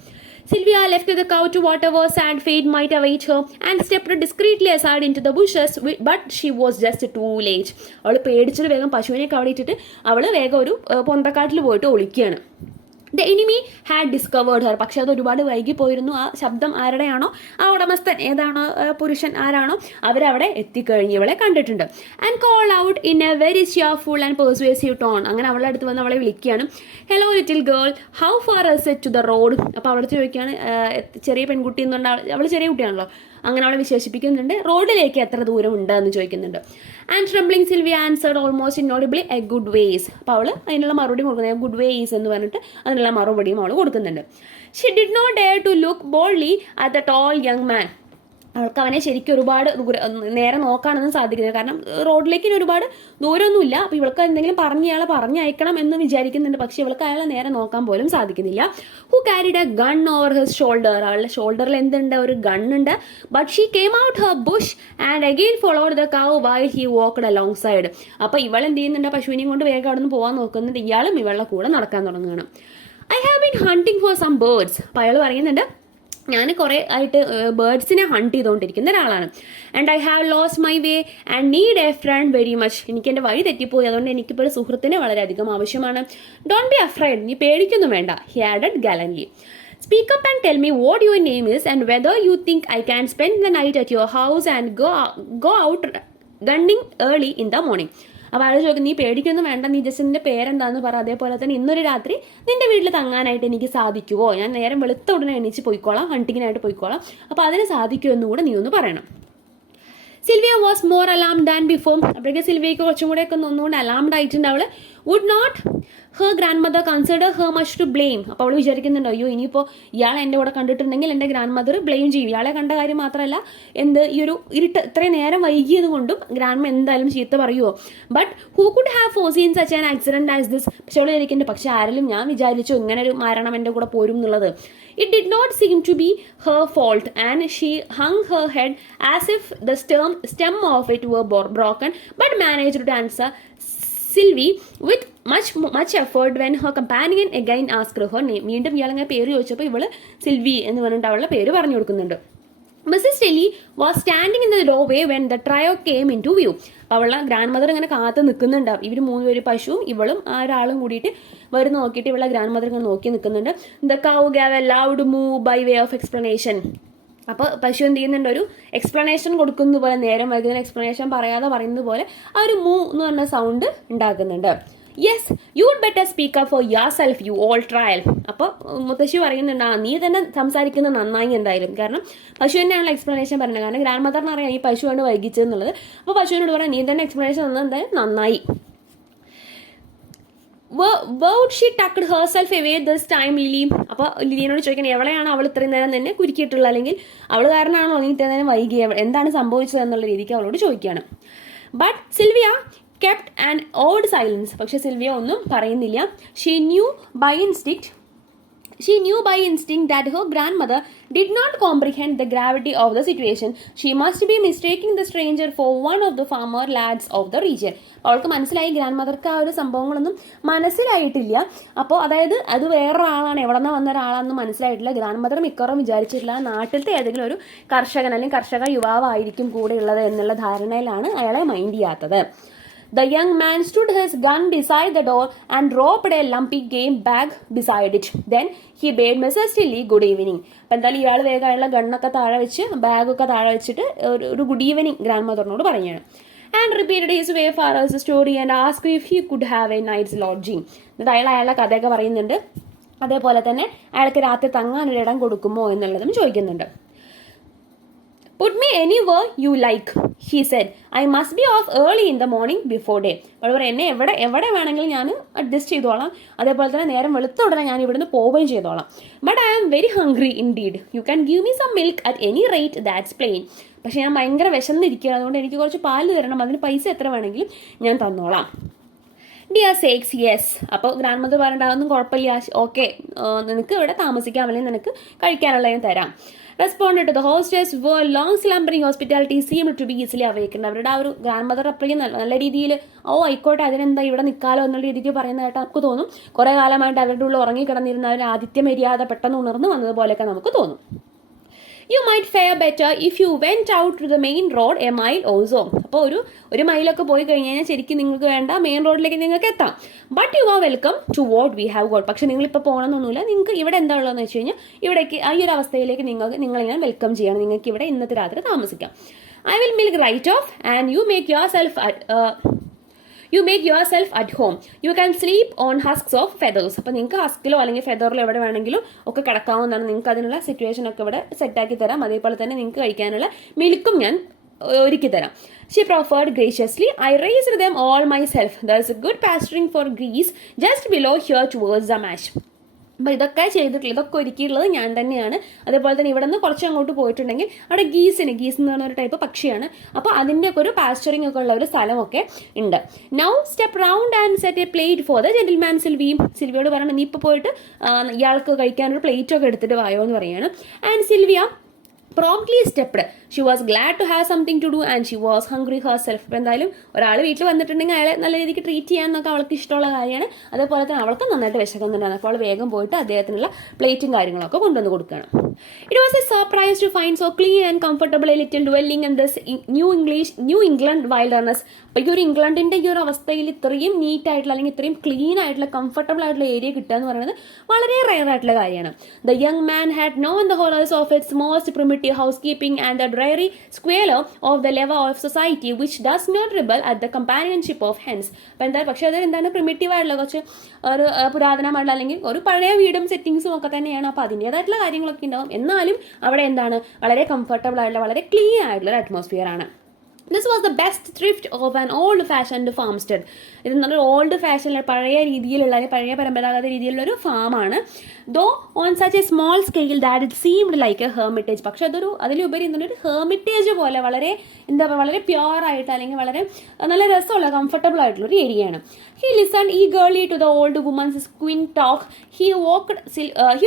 Sylvia left the cow to whatever sad fate might await her and stepped discreetly aside into the bushes, but she was just too late. അവൾ പേടിച്ചിട്ട് വേഗം പശുവിനെ അവിടെ ഇട്ടിട്ട് അവൾ വേഗം ഒരു പൊന്തക്കാട്ടിൽ പോയിട്ട് ഒളിക്കുകയാണ്. The enemy had discovered her, പക്ഷെ അത് ഒരുപാട് വൈകി പോയിരുന്നു. ആ ശബ്ദം ആരുടെയാണോ, ആ ഉടമസ്ഥൻ ഏതാണോ പുരുഷൻ ആരാണോ അവരവിടെ എത്തിക്കഴിഞ്ഞ് ഇവളെ കണ്ടിട്ടുണ്ട്. And call out in a very cheerful and persuasive tone, അങ്ങനെ അവളുടെ അടുത്ത് വന്ന് അവളെ വിളിക്കുകയാണ്. Hello little girl, how far is it to the road. അപ്പോൾ അവിടെ ചോദിക്കുകയാണ്, ചെറിയ പെൺകുട്ടി എന്നുണ്ട്, അവൾ ചെറിയ കുട്ടിയാണല്ലോ, അങ്ങനെ അവളെ വിശേഷിപ്പിക്കുന്നുണ്ട്. റോഡിലേക്ക് എത്ര ദൂരം ഉണ്ട് എന്ന് ചോദിക്കുന്നുണ്ട്. And trembling Sylvia answered almost inaudibly a good ways. അപ്പോൾ അവൾ അതിനുള്ള മറുപടി കൊടുക്കുന്നത് ഗുഡ് വേസ് എന്ന് പറഞ്ഞിട്ട് അതിനുള്ള മറുപടിയും അവൾ കൊടുക്കുന്നുണ്ട്. She did not dare to look boldly at the tall young man. അവൾക്ക് അവനെ ശരിക്കും ഒരുപാട് നേരെ നോക്കാനൊന്നും സാധിക്കുന്നില്ല. കാരണം റോഡിലേക്ക് ഒരുപാട് ദൂരമൊന്നുമില്ല. അപ്പോൾ ഇവൾക്ക് എന്തെങ്കിലും അയാളെ പറഞ്ഞയക്കണം എന്ന് വിചാരിക്കുന്നുണ്ട്. പക്ഷെ ഇവൾക്ക് അയാളെ നേരെ നോക്കാൻ പോലും സാധിക്കുന്നില്ല. Who carried a gun over his shoulder, അവളുടെ ഷോൾഡറിൽ എന്തുണ്ട്? ഒരു ഗണ്ണുണ്ട്. But she came out her bush and again followed the cow while he walked alongside. അപ്പോൾ ഇവൾ എന്ത് ചെയ്യുന്നുണ്ട്? പശുവിനെയും കൊണ്ട് വേഗം അവിടെ നിന്ന് പോകാൻ നോക്കുന്നുണ്ട്. ഇയാളും ഇവളുടെ കൂടെ നടക്കാൻ തുടങ്ങുകയാണ്. I have been hunting for some birds. അപ്പോൾ അയാൾ പറയുന്നുണ്ട്, ഞാൻ കുറേ ആയിട്ട് ബേർഡ്സിനെ ഹണ്ട് ചെയ്തുകൊണ്ടിരിക്കുന്ന ഒരാളാണ്. And I have lost my way and need a friend very much. എനിക്ക് എൻ്റെ വഴി തെറ്റിപ്പോയി, അതുകൊണ്ട് എനിക്കിപ്പോൾ ഒരു സുഹൃത്തിനെ വളരെയധികം ആവശ്യമാണ്. ഡോണ്ട് ബി അഫ്രൈഡ്, നീ പേടിക്കൊന്നും വേണ്ട. He added gallantly. Speak up and tell me what your name is and whether you think I can spend the night at your house and go out gunning early in the morning. അപ്പോൾ അയാൾ ചോദിക്കും, നീ പേടിക്കൊന്നും വേണ്ട, നീ just നിന്റെ പേരെന്താന്ന് പറ. അതേപോലെ തന്നെ ഇന്നൊരു രാത്രി നിന്റെ വീട്ടിൽ തങ്ങാനായിട്ട് എനിക്ക് സാധിക്കുമോ? ഞാൻ നേരം വെളുത്ത ഉടനെ എണീച്ച് പോയിക്കോളാം, ഹണ്ടിങ്ങിനായിട്ട് പോയിക്കോളാം. അപ്പോൾ അതിന് സാധിക്കുമെന്നും കൂടെ നീ ഒന്ന് പറയണം. Sylvia was more alarmed than before. അപ്പോഴേക്കും സിൽവിയയ്ക്ക് കുറച്ചും കൂടെ ഒക്കെ ഒന്നുകൂടെ അലാംഡ് ആയിട്ടുണ്ട്. അവൾ would not her grandmother consider her much to blame. അപ്പോൾ അവൾ വിചാരിക്കുന്നുണ്ടോ, അയ്യോ ഇനിയിപ്പോൾ ഇയാളെ എൻ്റെ കൂടെ കണ്ടിട്ടുണ്ടെങ്കിൽ എൻ്റെ ഗ്രാൻഡ് മദർ ബ്ലെയിം ചെയ്യും. ഇയാളെ കണ്ട കാര്യം മാത്രമല്ല, ഈ ഒരു ഇത്രയും നേരം വൈകിയത് കൊണ്ടും ഗ്രാൻഡ് എന്തായാലും ചീത്ത പറയുമോ. But who could have foreseen such an accident as this. പക്ഷെ അവൾ വിചാരിക്കുന്നുണ്ട്, പക്ഷെ ആരെങ്കിലും ഞാൻ വിചാരിച്ചു ഇങ്ങനെ ഒരു മരണം എൻ്റെ കൂടെ പോരും എന്നുള്ളത്. It did not seem to be her fault, and she hung her head as if the stem of it were broken, but managed to answer Sylvie with much effort when her companion again asked her name. വീണ്ടും ഇയാളങ്ങനെ പേര് ചോദിച്ചപ്പോൾ ഇവള് സിൽവി എന്ന് പറഞ്ഞിട്ട് അവളുടെ പേര് പറഞ്ഞു കൊടുക്കുന്നുണ്ട്. Mrs. Tilly was standing in the doorway when the trio came into view. അവളുടെ ഗ്രാൻഡ് മദർ ഇങ്ങനെ കാത്ത് നിൽക്കുന്നുണ്ട്. ഇവർ 3 പേര്, പശുവും ഇവളും ആ ഒരാളും കൂടിയിട്ട് വരുന്ന നോക്കിയിട്ട് ഇവളുടെ ഗ്രാൻഡ് മദർ ഇങ്ങനെ നോക്കി നിൽക്കുന്നുണ്ട്. The cow gave a loud moo by way of explanation. അപ്പോൾ പശു എന്ത് ചെയ്യുന്നുണ്ട്? ഒരു എക്സ്പ്ലനേഷൻ കൊടുക്കുന്നത് പോലെ, നേരം വൈകുന്ന എക്സ്പ്ലനേഷൻ പറയാതെ പറയുന്നത് പോലെ ആ ഒരു മൂ എന്ന് പറഞ്ഞ സൗണ്ട് ഉണ്ടാക്കുന്നുണ്ട്. Yes, you would better speak up for yourself you old trial. അപ്പോൾ മുത്തശ്ശി പറയുന്നുണ്ട്, നീ തന്നെ സംസാരിക്കുന്നത് നന്നായി എന്തായാലും. കാരണം പശു തന്നെയാണല്ലോ എക്സ്പ്ലനേഷൻ പറയുന്നത്. കാരണം ഗ്രാൻഡ് മദറിന് അറിയാം ഈ പശുവാണ് വൈകിച്ചതെന്നുള്ളത്. അപ്പോൾ പശുവിനോട് പറയാം, നീ തന്നെ എക്സ്പ്ലനേഷൻ തന്നത് എന്തായാലും നന്നായി. Would she tucked herself away this time, Lily? അപ്പോൾ ലിലിയോട് ചോദിക്കണം, എവിടെയാണ് അവൾ ഇത്രയും നേരം തന്നെ കുരുക്കിയിട്ടുള്ളത്, അല്ലെങ്കിൽ അവൾ കാരണമാണോ നീ ഇത്രയും നേരം വൈകി, എന്താണ് സംഭവിച്ചത് എന്നുള്ള രീതിക്ക് അവളോട് ചോദിക്കുകയാണ്. But Sylvia kept an odd silence. പക്ഷെ സിൽവിയ ഒന്നും പറയുന്നില്ല. She knew by instinct that her grandmother did not comprehend the gravity of the situation. She must be mistaking the stranger for one of the farmer lads of the region. അവൾക്ക് മനസ്സിലായി, grand മദർക്ക് ആ ഒരു സംഭവങ്ങളൊന്നും മനസ്സിലായിട്ടില്ല. അപ്പോൾ അതായത് അത് വേറൊരാളാണ്, എവിടെ നിന്ന് വന്ന ഒരാളാണെന്ന് മനസ്സിലായിട്ടില്ല. ഗ്രാൻഡ് മദർ മിക്കവാറും വിചാരിച്ചിട്ടില്ല നാട്ടിലത്തെ ഏതെങ്കിലും ഒരു കർഷകൻ അല്ലെങ്കിൽ കർഷക യുവാവായിരിക്കും കൂടെ ഉള്ളത് എന്നുള്ള ധാരണയിലാണ് അയാളെ മൈൻഡ് ചെയ്യാത്തത്. The young man stood his gun beside the door and dropped a lumpy game bag beside it. Then he bade Mrs. Tilly good evening. അപ്പം എന്തായാലും ഇയാൾ വേഗം അയാളുടെ ഗണ്ണൊക്കെ താഴെ വെച്ച് ബാഗൊക്കെ താഴെ വെച്ചിട്ട് ഒരു ഗുഡ് ഈവനിങ് ഗ്രാൻഡ് മദറിനോട് പറയുകയാണ്. And repeated his way father's story and asked if he could have a night's lodging. എന്നിട്ട് അയാളുടെ കഥയൊക്കെ പറയുന്നുണ്ട്. അതേപോലെ തന്നെ അയാൾക്ക് രാത്രി തങ്ങാനൊരിടം കൊടുക്കുമോ എന്നുള്ളതും ചോദിക്കുന്നുണ്ട്. Put me anywhere you like, he said. I must be off early in the morning before day. അപ്പോൾ എന്നെ എവിടെ വേണമെങ്കിലും ഞാൻ അഡ്ജസ്റ്റ് ചെയ്തോളാം, അതേപോലെ തന്നെ നേരം വെളുത്ത ഉടനെ ഞാൻ ഇവിടുന്ന് പോവുകയും ചെയ്തോളാം. But I am very hungry indeed. You can give me some milk at any rate, that's plain. പക്ഷെ ഞാൻ ഭയങ്കര വിശന്നിരിക്കുകയാണ്, അതുകൊണ്ട് എനിക്ക് കുറച്ച് പാല് തരണം, അതിന് പൈസ എത്ര വേണമെങ്കിലും ഞാൻ തന്നോളാം. Dear sakes yes. അപ്പോൾ ഗ്രാൻഡ് മദർ പറയണ്ടാകുന്നു കുഴപ്പമില്ല, ഓക്കെ, നിനക്ക് ഇവിടെ താമസിക്കാം, അല്ലെങ്കിൽ നിനക്ക് കഴിക്കാനുള്ള ഞാൻ തരാം. Responded to the hostess were long slumbering hospitality seemed to be easily awakened. അവരുടെ ആ ഒരു ഗ്രാൻഡ് മദർ അപ്പോഴേക്കും നല്ല രീതിയിൽ ആയിക്കോട്ടെ അതിനെന്താ ഇവിടെ നിൽക്കാലോ എന്നുള്ള രീതിക്ക് പറയുന്നതായിട്ട് നമുക്ക് തോന്നും. കുറേ കാലമായിട്ട് അവരുടെ ഉള്ളിൽ ഉറങ്ങിക്കിടന്നിരുന്ന ഒരു ആതിഥ്യ മര്യാദ പെട്ടെന്ന് ഉണർന്ന് വന്നതുപോലെയൊക്കെ നമുക്ക് തോന്നും. You might fare better if you went out to the main road a mile also. അപ്പോൾ ഒരു മൈലൊക്കെ പോയി കഴിഞ്ഞാൽ ശരിക്കും നിങ്ങൾക്ക് വേണ്ട മെയിൻ റോഡിലേക്ക് നിങ്ങൾക്ക് എത്താം. But you are welcome to what we have got. പക്ഷെ നിങ്ങളിപ്പോൾ പോകണമെന്നൊന്നുമില്ല, നിങ്ങൾക്ക് ഇവിടെ എന്താ ഉള്ളതെന്ന് വെച്ച് കഴിഞ്ഞാൽ ഇവിടേക്ക് ഈ ഒരു അവസ്ഥയിലേക്ക് നിങ്ങളെ ഞാൻ വെൽക്കം ചെയ്യണം, നിങ്ങൾക്ക് ഇവിടെ ഇന്നത്തെ രാത്രി താമസിക്കാം. I will milk right off and you make yourself at home. You can sleep on husks of feathers. അപ്പോൾ നിങ്ങൾക്ക് ഹസ്കിലോ അല്ലെങ്കിൽ ഫെദറിലോ എവിടെ വേണമെങ്കിലും ഒക്കെ കിടക്കാവുന്നതാണ്. നിങ്ങൾക്ക് അതിനുള്ള സിറ്റുവേഷൻ ഒക്കെ ഇവിടെ സെറ്റാക്കി തരാം. അതേപോലെ തന്നെ നിങ്ങൾക്ക് കഴിക്കാനുള്ള മിൽക്കും ഞാൻ ഒരുക്കി തരാം. She proffered graciously. I raised them all myself. There is a good pasturing for geese just below here towards the marsh. അപ്പോൾ ഇതൊക്കെ ഇതൊക്കെ ഒരുക്കിയിട്ടുള്ളത് ഞാൻ തന്നെയാണ്. അതേപോലെ തന്നെ ഇവിടെ നിന്ന് കുറച്ച് അങ്ങോട്ട് പോയിട്ടുണ്ടെങ്കിൽ അവിടെ ഗീസ് എന്ന് പറഞ്ഞ ഒരു ടൈപ്പ് പക്ഷിയാണ്. അപ്പോൾ അതിൻ്റെയൊക്കെ ഒരു പാസ്ചറിങ് ഒക്കെ ഉള്ള ഒരു സ്ഥലമൊക്കെ ഉണ്ട്. Now step round and set a plate for the gentleman സിൽവിയോട് പറയണം, നീ ഇപ്പോൾ പോയിട്ട് ഇയാൾക്ക് കഴിക്കാനൊരു പ്ലേറ്റൊക്കെ എടുത്തിട്ട് വായോ എന്ന് പറയാണ്. And Sylvia promptly stepped. She was glad to have something to do and she was hungry herself. അപ്പോൾ എന്തായാലും ഒരാൾ വീട്ടിൽ വന്നിട്ടുണ്ടെങ്കിൽ അയാളെ നല്ല രീതിക്ക് ട്രീറ്റ് ചെയ്യാനൊക്കെ അവൾക്ക് ഇഷ്ടമുള്ള കാര്യമാണ്. അതേപോലെ തന്നെ അവൾക്ക് നന്നായിട്ട് വിശക്കുന്നുണ്ടാണ്. അപ്പോൾ വേഗം പോയിട്ട് അദ്ദേഹത്തിനുള്ള പ്ലേറ്റും കാര്യങ്ങളൊക്കെ കൊണ്ടുവന്ന് കൊടുക്കുകയാണ്. It was a surprise to find so clean and comfortable a little dwelling in this New England wilderness. അപ്പോൾ ഈ ഒരു ഇംഗ്ലണ്ടിൻ്റെ ഈ ഒരു അവസ്ഥയിൽ ഇത്രയും നീറ്റ് ആയിട്ടുള്ള അല്ലെങ്കിൽ ഇത്രയും ക്ലീൻ ആയിട്ടുള്ള കംഫർട്ടബിൾ ആയിട്ടുള്ള ഏരിയ കിട്ടുക എന്ന് പറയുന്നത് വളരെ റെയർ ആയിട്ടുള്ള കാര്യമാണ്. The young man had known the horrors of its most primitive housekeeping and the dreary squalor of the level of society which does not rebel at the companionship of hens. അപ്പോൾ എന്താ പക്ഷേ അത് എന്താണ് primitive ആയിട്ടുള്ള കുറച്ച് ഒരു പുരാതനമായിട്ടുള്ള അല്ലെങ്കിൽ ഒരു പഴയ വീടും സെറ്റിങ്സും ഒക്കെ തന്നെയാണ്. അപ്പോൾ അതിൻ്റേതായിട്ടുള്ള കാര്യങ്ങളൊക്കെ ഉണ്ടാവും. എന്നാലും അവിടെ എന്താണ് വളരെ കംഫർട്ടബിൾ ആയിട്ടുള്ള വളരെ ക്ലീൻ ആയിട്ടുള്ള ഒരു അറ്റ്മോസ്ഫിയർ ആണ്. This was the best thrift of an old-fashioned farmstead. ഇത് നല്ലൊരു ഓൾഡ് ഫാഷനിൽ പഴയ രീതിയിലുള്ള പഴയ പരമ്പരാഗത രീതിയിലുള്ള ഒരു ഫാമാണ്. Though on such a small scale that it seemed like a hermitage. പക്ഷെ അതിലുപരി ഒരു ഹെർമിറ്റേജ് പോലെ വളരെ എന്താ പറയുക വളരെ പ്യുവർ ആയിട്ട് അല്ലെങ്കിൽ വളരെ നല്ല രസമുള്ള കംഫർട്ടബിൾ ആയിട്ടുള്ള ഒരു ഏരിയയാണ്. He listened eagerly to the old woman's squint talk. He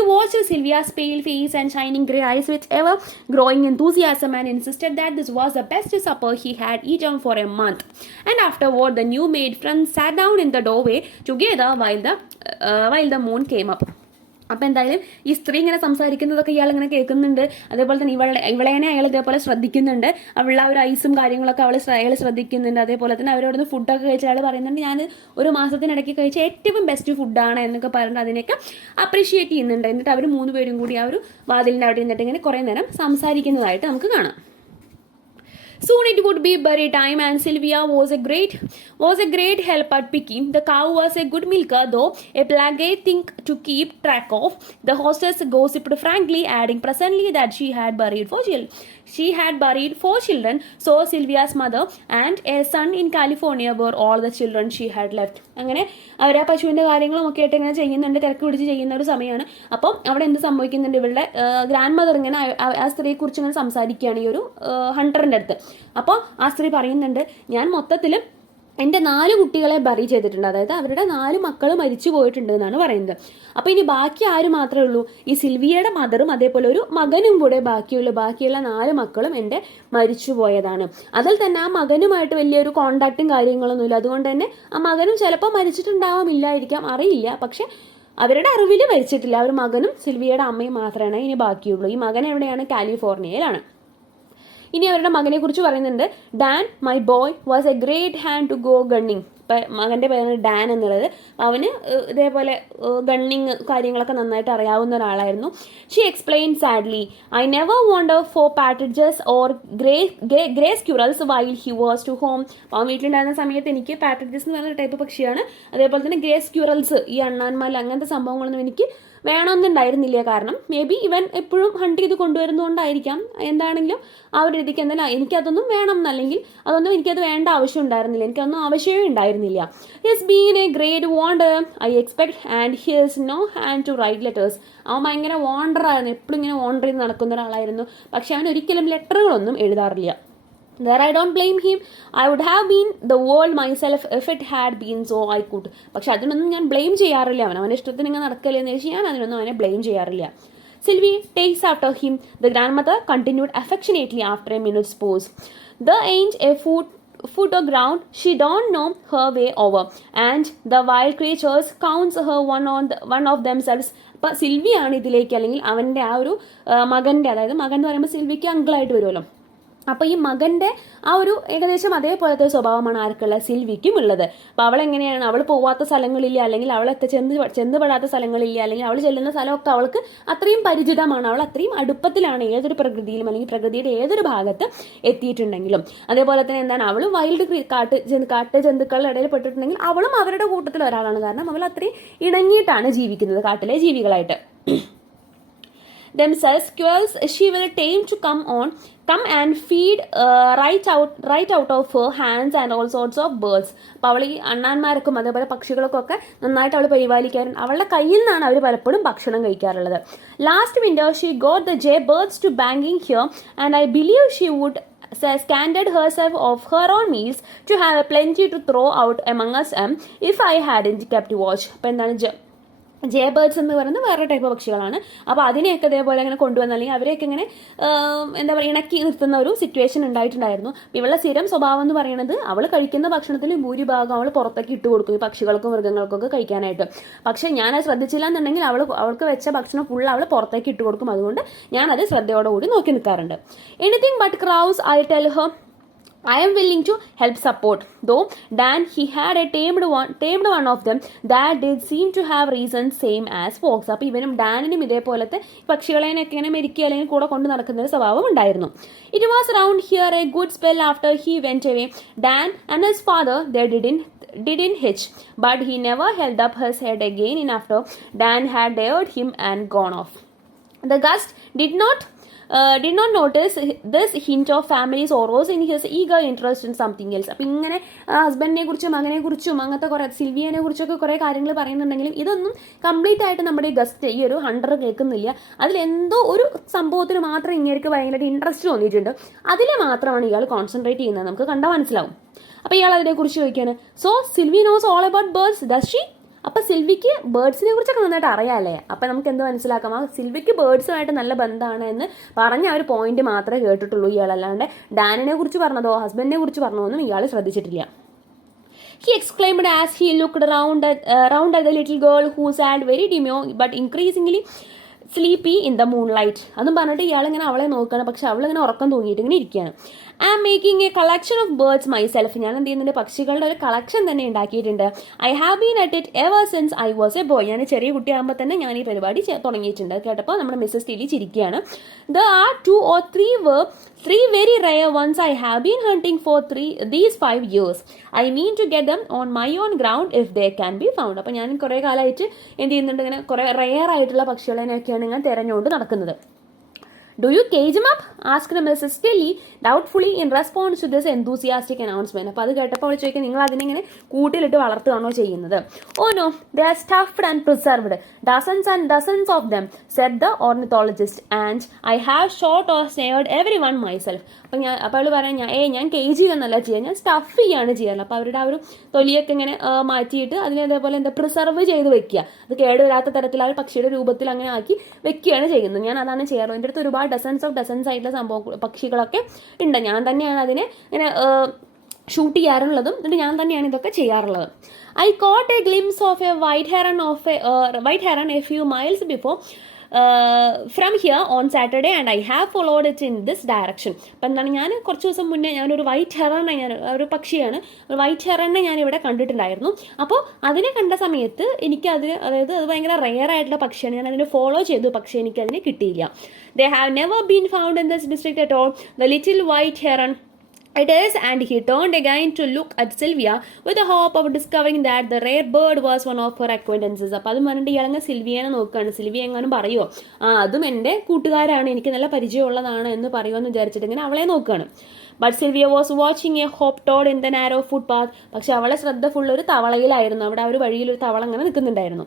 watched Sylvia's pale face and shining grey eyes with ever-growing enthusiasm and insisted that this was the best supper he had eaten for a month. And afterward, the new maid friends sat down in the doorway together while the moon came up. അപ്പം എന്തായാലും ഈ സ്ത്രീ ഇങ്ങനെ സംസാരിക്കുന്നതൊക്കെ ഇയാൾ ഇങ്ങനെ കേൾക്കുന്നുണ്ട്. അതേപോലെ തന്നെ ഇവളേനെ അയാൾ ഇതേപോലെ ശ്രദ്ധിക്കുന്നുണ്ട്. അവളുടെ ആ ഒരു ഐസും കാര്യങ്ങളൊക്കെ അയാൾ ശ്രദ്ധിക്കുന്നുണ്ട്. അതേപോലെ തന്നെ അവരോടൊന്ന് ഫുഡൊക്കെ കഴിച്ച അയാൾ പറയുന്നുണ്ട് ഞാൻ ഒരു മാസത്തിനിടയ്ക്ക് കഴിച്ച ഏറ്റവും ബെസ്റ്റ് ഫുഡാണ് എന്നൊക്കെ പറഞ്ഞിട്ട് അതിനെയൊക്കെ അപ്രീഷിയേറ്റ് ചെയ്യുന്നുണ്ട്. എന്നിട്ട് അവർ 3 പേരും കൂടി ആ ഒരു വാതിലിൻ്റെ അവിടെ നിന്നിട്ട് ഇങ്ങനെ കുറേ നേരം സംസാരിക്കുന്നതായിട്ട് നമുക്ക് കാണാം. Soon it would be berry time and Sylvia was a great help at picking. The cow was a good milker though a plaguey thing to keep track of. The hostess gossiped frankly, adding presently that she had buried 4 children, so Sylvia's mother and a son in California were all the children she had left. അങ്ങനെ അവർ ആ പശുവിൻ്റെ കാര്യങ്ങളും ഒക്കെ ആയിട്ട് ഇങ്ങനെ ചെയ്യുന്നുണ്ട്, തിരക്ക് പിടിച്ച് ചെയ്യുന്ന ഒരു സമയമാണ്. അപ്പം അവിടെ എന്ത് സംഭവിക്കുന്നുണ്ട്, ഇവളുടെ ഗ്രാൻഡ് മദർ ഇങ്ങനെ ആ സ്ത്രീയെക്കുറിച്ച് ഇങ്ങനെ സംസാരിക്കുകയാണ് ഈ ഒരു ഹണ്ടറിൻ്റെ അടുത്ത്. അപ്പോൾ ആ സ്ത്രീ പറയുന്നുണ്ട് ഞാൻ മൊത്തത്തിലും എൻ്റെ 4 കുട്ടികളെ ബറി ചെയ്തിട്ടുണ്ട്, അതായത് അവരുടെ 4 മക്കൾ മരിച്ചു പോയിട്ടുണ്ട് എന്നാണ് പറയുന്നത്. അപ്പോൾ ഇനി ബാക്കി ആര് മാത്രമേ ഉള്ളൂ, ഈ സിൽവിയയുടെ മദറും അതേപോലെ ഒരു മകനും കൂടെ ബാക്കിയുള്ള 4 മക്കളും എൻ്റെ മരിച്ചു പോയതാണ്. അതിൽ തന്നെ ആ മകനുമായിട്ട് വലിയൊരു കോണ്ടാക്റ്റും കാര്യങ്ങളൊന്നുമില്ല. അതുകൊണ്ട് തന്നെ ആ മകനും ചിലപ്പോൾ മരിച്ചിട്ടുണ്ടാവാമില്ലായിരിക്കാം, അറിയില്ല. പക്ഷെ അവരുടെ അറിവിൽ മരിച്ചിട്ടില്ല. ഒരു മകനും സിൽവിയയുടെ അമ്മയും മാത്രമാണ് ഇനി ബാക്കിയുള്ളൂ. ഈ മകൻ എവിടെയാണ്, കാലിഫോർണിയയിലാണ്. ഇനി അവരുടെ മകനെ കുറിച്ച് പറയുന്നുണ്ട്. Dan my boy was a great hand to go gunning. ഇപ്പം മകൻ്റെ പേരാണ് ഡാൻ എന്നുള്ളത്. അവന് ഇതേപോലെ ഗണ്ണിങ് കാര്യങ്ങളൊക്കെ നന്നായിട്ട് അറിയാവുന്ന ഒരാളായിരുന്നു. She explained sadly, I never wonder for partridges or grey squirrels while he was to home. അപ്പോൾ അവൻ വീട്ടിലുണ്ടായിരുന്ന സമയത്ത് എനിക്ക് പാട്രിഡ്ജസ് എന്ന് പറയുന്ന ടൈപ്പ് പക്ഷിയാണ്, അതേപോലെ തന്നെ ഗ്രേ സ്ക്യൂറൽസ് ഈ അണ്ണാന്മാൽ അങ്ങനത്തെ സംഭവങ്ങളൊന്നും എനിക്ക് വേണമെന്നുണ്ടായിരുന്നില്ല. കാരണം മേ ബി ഇവൻ എപ്പോഴും ഹണ്ട് ചെയ്ത് കൊണ്ടുവരുന്നതുകൊണ്ടായിരിക്കാം. എന്താണെങ്കിലും ആ ഒരു രീതിക്ക് എന്തായാലും എനിക്കതൊന്നും വേണം എന്നല്ലെങ്കിൽ അതൊന്നും എനിക്കത് വേണ്ട ആവശ്യം ഉണ്ടായിരുന്നില്ല, എനിക്കതൊന്നും ആവശ്യമേ ഉണ്ടായിരുന്നില്ല. He's been a great wander I expect and he's no hand to write letters. അവൻ ഭയങ്കര വാണ്ടറായിരുന്നു, എപ്പോഴും ഇങ്ങനെ വാണ്ടർ ചെയ്ത് നടക്കുന്ന ഒരാളായിരുന്നു. പക്ഷെ അവൻ ഒരിക്കലും ലെറ്ററുകളൊന്നും എഴുതാറില്ല. There I don't blame him. I would have been the world myself if it had been so I could. പക്ഷെ അതിനൊന്നും ഞാൻ ബ്ലെയിം ചെയ്യാറില്ല. അവൻ്റെ ഇഷ്ടത്തിന് ഇങ്ങനെ നടക്കലെന്ന് വെച്ചാൽ ഞാൻ അതിനൊന്നും അവനെ ബ്ലെയിം ചെയ്യാറില്ല. Sylvie takes after him. The grandmother continued affectionately after a minute's pause. The ain't a foot or ground she don't know her way over, and the wild creatures counts her one of themselves. അപ്പം സിൽവിയാണ് ഇതിലേക്ക്, അല്ലെങ്കിൽ അവൻ്റെ ആ ഒരു മകൻ്റെ, അതായത് മകൻ എന്ന് പറയുമ്പോൾ സിൽവിക്ക് അങ്കിളായിട്ട് വരുമല്ലോ. അപ്പോൾ ഈ മകൻ്റെ ആ ഒരു ഏകദേശം അതേപോലത്തെ സ്വഭാവമാണ് ആർക്കുള്ള, സിൽവിക്കും ഉള്ളത്. അപ്പോൾ അവളെങ്ങനെയാണ്, അവൾ പോവാത്ത സ്ഥലങ്ങളില്ല, അല്ലെങ്കിൽ അവൾ ചെന്നുപെടാത്ത സ്ഥലങ്ങളില്ല, അല്ലെങ്കിൽ അവൾ ചെല്ലുന്ന സ്ഥലമൊക്കെ അവൾക്ക് അത്രയും പരിചിതമാണ്. അവൾ അത്രയും അടുപ്പത്തിലാണ് ഏതൊരു പ്രകൃതിയിലും, അല്ലെങ്കിൽ പ്രകൃതിയുടെ ഏതൊരു ഭാഗത്ത് എത്തിയിട്ടുണ്ടെങ്കിലും. അതേപോലെ തന്നെ എന്താണ്, അവൾ വൈൽഡ് കാട്ട് ജന്തുക്കളുടെ ഇടയിൽ പെട്ടിട്ടുണ്ടെങ്കിൽ അവളും അവരുടെ കൂട്ടത്തിൽ ഒരാളാണ്. കാരണം അവൾ അത്രയും ഇണങ്ങിയിട്ടാണ് ജീവിക്കുന്നത് കാട്ടിലെ ജീവികളായിട്ട്. Themselves squirrels she will tame to come and feed right out of her hands and all sorts of birds. അപ്പോൾ അവൾ ഈ അണ്ണാന്മാർക്കും അതേപോലെ പക്ഷികൾക്കൊക്കെ നന്നായിട്ട് അവൾ പരിപാലിക്കാറുണ്ട്. അവളുടെ കയ്യിൽ നിന്നാണ് അവർ പലപ്പോഴും ഭക്ഷണം കഴിക്കാറുള്ളത്. Last winter she got the jay birds to banging here and I believe she would scanded herself of her own meals to have plenty to throw out among us if I hadn't kept watch. അപ്പോൾ എന്താണ് ജേ birds എന്ന് പറയുന്നത് വേറെ type പക്ഷികളാണ്. അപ്പോൾ അതിനെയൊക്കെ ഇതേപോലെ ഇങ്ങനെ കൊണ്ടുവന്ന, അല്ലെങ്കിൽ അവരെയൊക്കെ ഇങ്ങനെ എന്താ പറയുക ഇണക്കി നിർത്തുന്ന ഒരു സിറ്റുവേഷൻ ഉണ്ടായിട്ടുണ്ടായിരുന്നു. ഇവളുടെ സ്ഥിരം സ്വഭാവം എന്ന് പറയുന്നത് അവൾ കഴിക്കുന്ന ഭക്ഷണത്തിൽ ഭൂരിഭാഗം അവൾ പുറത്തേക്ക് ഇട്ട് കൊടുക്കും ഈ പക്ഷികൾക്കും മൃഗങ്ങൾക്കൊക്കെ കഴിക്കാനായിട്ട്. പക്ഷേ ഞാനത് ശ്രദ്ധിച്ചില്ല എന്നുണ്ടെങ്കിൽ അവൾക്ക് വെച്ച ഭക്ഷണം ഫുൾ അവൾ പുറത്തേക്ക് ഇട്ട് കൊടുക്കും. അതുകൊണ്ട് ഞാനത് ശ്രദ്ധയോടുകൂടി നോക്കി നിൽക്കാറുണ്ട്. Anything but crows I tell her I am willing to help support. Though Dan he had a tamed one of them that did seem to have reasons same as fox. അപ്പോൾ ഇവനും ഡാനിനും ഇതേപോലത്തെ പക്ഷികളെയൊക്കെ ഇങ്ങനെ മെരുക്കി അല്ലെങ്കിൽ കൂടെ കൊണ്ട് നടക്കുന്ന ഒരു സ്വഭാവം ഉണ്ടായിരുന്നു. It was around here a good spell after he went away. Dan and his father they didn't hitch, but he never held up his head again in after Dan had dared him and gone off. The gust did not notice this hint of family sorrows in his eager interest in something else. അപ്പം ഇങ്ങനെ ഹസ്ബൻഡിനെ കുറിച്ചും മകനെ കുറിച്ചും അങ്ങനത്തെ കുറേ സിൽവിയനെ കുറിച്ചൊക്കെ കുറേ കാര്യങ്ങൾ പറയുന്നുണ്ടെങ്കിലും ഇതൊന്നും കംപ്ലീറ്റ് ആയിട്ട് നമ്മുടെ ഗസ്റ്റ് ഈ ഒരു ഹണ്ടർ കേൾക്കുന്നില്ല. അതിലെന്തോ ഒരു സംഭവത്തിന് മാത്രം ഇങ്ങേർക്ക് ഭയങ്കരമായിട്ട് ഇൻട്രസ്റ്റ് തോന്നിയിട്ടുണ്ട്. അതിൽ മാത്രമാണ് ഇയാൾ കോൺസെൻട്രേറ്റ് ചെയ്യുന്നത്, നമുക്ക് കണ്ടാൽ മനസ്സിലാവും. അപ്പോൾ ഇയാൾ അതിനെക്കുറിച്ച് ചോദിക്കുകയാണ്. So Silvy nose all about birds does she? അപ്പോൾ സിൽവിക്ക് ബേർഡ്സിനെ കുറിച്ചൊക്കെ നന്നായിട്ട് അറിയാമല്ലേ. അപ്പോൾ നമുക്ക് എന്ത് മനസ്സിലാക്കാം, ആ സിൽവിക്ക് ബേർഡ്സുമായിട്ട് നല്ല ബന്ധമാണ് എന്ന് പറഞ്ഞ ആ ഒരു പോയിന്റ് മാത്രമേ കേട്ടിട്ടുള്ളൂ ഇയാൾ. അല്ലാണ്ട് ഡാനിനെ കുറിച്ച് പറഞ്ഞതോ ഹസ്ബൻഡിനെ കുറിച്ച് പറഞ്ഞതോ ഒന്നും ഇയാൾ ശ്രദ്ധിച്ചിട്ടില്ല. He exclaimed as he looked around at the little girl who sat very demure but increasingly sleepy in the moonlight. അതും പറഞ്ഞിട്ട് ഇയാളിങ്ങനെ അവളെ നോക്കുകയാണ്. പക്ഷെ അവളിങ്ങനെ ഉറക്കം തൂങ്ങിയിട്ട് ഇങ്ങനെ ഇരിക്കുകയാണ്. I am making a collection of birds myself. ഞാൻ എന്ത് ചെയ്യുന്നുണ്ട്, പക്ഷികളുടെ ഒരു കളക്ഷൻ തന്നെ ഉണ്ടാക്കിയിട്ടുണ്ട്. I have been at it ever since I was a boy. ഞാൻ ചെറിയ കുട്ടിയാകുമ്പോൾ തന്നെ ഞാൻ ഈ പരിപാടി തുടങ്ങിയിട്ടുണ്ട്. കേട്ടപ്പോൾ നമ്മുടെ മിസ്സസ് ടിലി ചിരിക്കുകയാണ്. The are 2 or 3 very rare ones I have been hunting for these 5 years. I mean to get them on my own ground if they can be found. അപ്പോൾ ഞാൻ കുറേ കാലമായിട്ട് എന്ത് ചെയ്യുന്നുണ്ട്, ഇങ്ങനെ കുറേ റെയർ ആയിട്ടുള്ള പക്ഷികളെയൊക്കെയാണ് ഞാൻ തിരഞ്ഞുകൊണ്ട് നടക്കുന്നത്. Do you cage him up? asked Mrs. Tilly doubtfully in response to this enthusiastic announcement. അപ്പോൾ അത് കേട്ടപ്പോൾ അവൾ ചോദിക്കുക, നിങ്ങൾ അതിനെങ്ങനെ കൂട്ടിലിട്ട് വളർത്തുകയാണോ ചെയ്യുന്നത്? Oh no, they are stuffed and preserved. Dozens and dozens of them, said the ornithologist, and I have shot or snared everyone myself. അപ്പോൾ അവൾ പറയാൻ, ഞാൻ കേജ് ചെയ്യുന്നല്ല ചെയ്യുക, ഞാൻ സ്റ്റഫ് ചെയ്യാണ് ചെയ്യാറ്. അപ്പോൾ അവരുടെ ആ ഒരു തൊലിയൊക്കെ ഇങ്ങനെ മാറ്റിയിട്ട് അതിനെ അതേപോലെ പ്രിസർവ് ചെയ്ത് വെക്കുക, അത് കേടുവരാത്ത തരത്തിൽ ആ പക്ഷിയുടെ രൂപത്തിൽ അങ്ങനെ ആക്കി വെക്കുകയാണ് ചെയ്യുന്നത്. ഞാൻ അതാണ് ചെയ്യാറ്. എൻ്റെ അടുത്ത് ഒരുപാട് ഡസൻസ് ആയിട്ടുള്ള സംഭവം പക്ഷികളൊക്കെ ഉണ്ട്. ഞാൻ തന്നെയാണ് അതിനെ ഇങ്ങനെ ഷൂട്ട് ചെയ്യാറുള്ളതും, എന്നിട്ട് ഞാൻ തന്നെയാണ് ഇതൊക്കെ ചെയ്യാറുള്ളത്. I caught a glimpse of a white heron a few miles before from here on Saturday and I have followed it in this direction. അപ്പം എന്താണ്, ഞാൻ കുറച്ച് ദിവസം മുന്നേ ഞാനൊരു വൈറ്റ് ഹെറണെ, ഒരു പക്ഷിയാണ്, ഒരു വൈറ്റ് ഹെറണെ ഞാൻ ഇവിടെ കണ്ടിട്ടുണ്ടായിരുന്നു. അപ്പോൾ അതിനെ കണ്ട സമയത്ത് എനിക്കത്, അതായത് അത് ഭയങ്കര റെയർ ആയിട്ടുള്ള പക്ഷിയാണ്, ഞാൻ അതിനെ ഫോളോ ചെയ്തു, പക്ഷേ എനിക്കതിനെ കിട്ടിയില്ല. They have never been found in this district at all. The little white heron It is, and he turned again to look at Sylvia with the hope of discovering that the rare bird was one of her acquaintances. അപ്പോൾ അത് പറഞ്ഞിട്ട് ഇയാളങ്ങ് സിൽവിയനെ നോക്കുകയാണ്. Sylvia എങ്ങാനും പറയുമോ, അതും എൻ്റെ കൂട്ടുകാരാണ്, എനിക്ക് നല്ല പരിചയമുള്ളതാണ് എന്ന് പറയുമെന്ന് വിചാരിച്ചിട്ട് ഇങ്ങനെ അവളെ നോക്കുകയാണ്. But Sylvia was watching a hop toad in the narrow footpath. പക്ഷെ അവളെ ശ്രദ്ധ ഫുൾ ഒരു തവളയിലായിരുന്നു. അവിടെ ആ ഒരു വഴിയിൽ ഒരു തവള അങ്ങനെ നിൽക്കുന്നുണ്ടായിരുന്നു.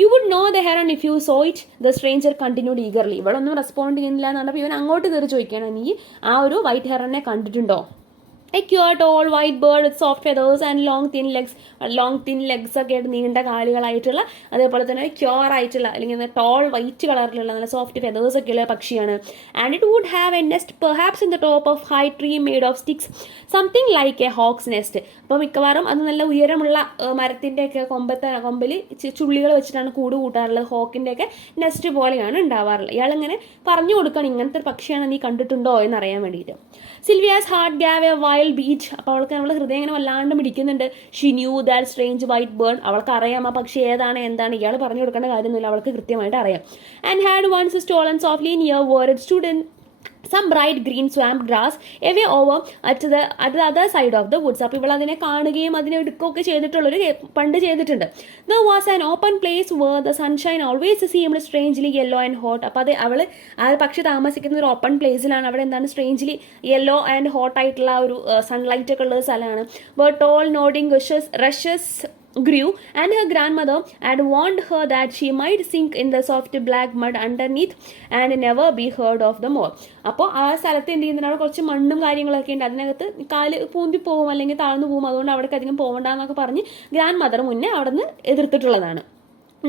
You would know the heron if you saw it, the stranger continued eagerly. ഇവളൊന്നും റെസ്പോണ്ട് ചെയ്യുന്നില്ല എന്ന് പറഞ്ഞപ്പോൾ ഇവൻ അങ്ങോട്ട് കയറി ചോദിക്കുകയാണ്, നീ ആ ഒരു വൈറ്റ് ഹെറനെ കണ്ടിട്ടുണ്ടോ? A cute tall white bird with soft feathers and long thin legs ഒക്കെ ആയിട്ട് നീണ്ട കാലുകളായിട്ടുള്ള, അതേപോലെ തന്നെ ക്യൂർ ആയിട്ടുള്ള അല്ലെങ്കിൽ ടോൾ വൈറ്റ് കളറിലുള്ള നല്ല സോഫ്റ്റ് ഫെതേഴ്സ് ഒക്കെയുള്ള പക്ഷിയാണ്. And it would have a nest perhaps in the top of high tree made of sticks something like a hawk's nest. അപ്പോൾ മിക്കവാറും അത് നല്ല ഉയരമുള്ള മരത്തിൻ്റെ ഒക്കെ കൊമ്പിൽ ചുള്ളികൾ വെച്ചിട്ടാണ് കൂട് കൂട്ടാറുള്ളത്. ഹോക്കിൻ്റെ ഒക്കെ നെസ്റ്റ് പോലെയാണ് ഉണ്ടാവാറുള്ളത്. ഇയാളിങ്ങനെ പറഞ്ഞു കൊടുക്കണം ഇങ്ങനത്തെ ഒരു പക്ഷിയാണ് നീ കണ്ടിട്ടുണ്ടോ എന്നറിയാൻ വേണ്ടിയിട്ട്. Sylvia's heart gave a wild beat. അപ്പോൾ അവൾക്ക് നമ്മളെ ഹൃദയം ഇങ്ങനെ വല്ലാണ്ട് മിടിക്കുന്നുണ്ട്. She knew that strange white bird. അവൾക്ക് അറിയാം ആ പക്ഷി ഏതാണ് എന്താണ്, ഇയാൾ പറഞ്ഞു കൊടുക്കേണ്ട കാര്യമൊന്നുമില്ല, അവൾക്ക് കൃത്യമായിട്ട് അറിയാം. And had once stolen softly near where it stood in some bright green swamp grass away over at the other side of the woods. അപ്പോൾ ഇവൾ അതിനെ കാണുകയും അതിനെ എടുക്കുകയൊക്കെ ചെയ്തിട്ടുള്ളൊരു പണ്ട് ചെയ്തിട്ടുണ്ട്. There was an open place where the sunshine always seemed strangely yellow and hot. അപ്പോൾ അത് അവൾ ആ പക്ഷി താമസിക്കുന്ന ഒരു ഓപ്പൺ പ്ലേസിലാണ്. അവിടെ എന്താണ് സ്ട്രേഞ്ച്ലി യെല്ലോ ആൻഡ് ഹോട്ട് ആയിട്ടുള്ള ഒരു സൺലൈറ്റ് ഒക്കെ ഉള്ള സ്ഥലമാണ്. But tall nodding rushes grew, and her grandmother had warned her that she might sink in the soft black mud underneath and never be heard of the more. അപ്പോൾ ആ സ്ഥലത്ത് എന്ത് ചെയ്യുന്നുണ്ട്, അവിടെ കുറച്ച് മണ്ണും കാര്യങ്ങളൊക്കെ ഉണ്ട്, അതിനകത്ത് കാല് പൂന്തി പോകും അല്ലെങ്കിൽ താഴ്ന്നു പോകും, അതുകൊണ്ട് അവിടേക്ക് അധികം പോകണ്ടെന്നൊക്കെ പറഞ്ഞ് ഗ്രാൻഡ് മദർ മുന്നേ അവിടെ നിന്ന് എതിർത്തിട്ടുള്ളതാണ്.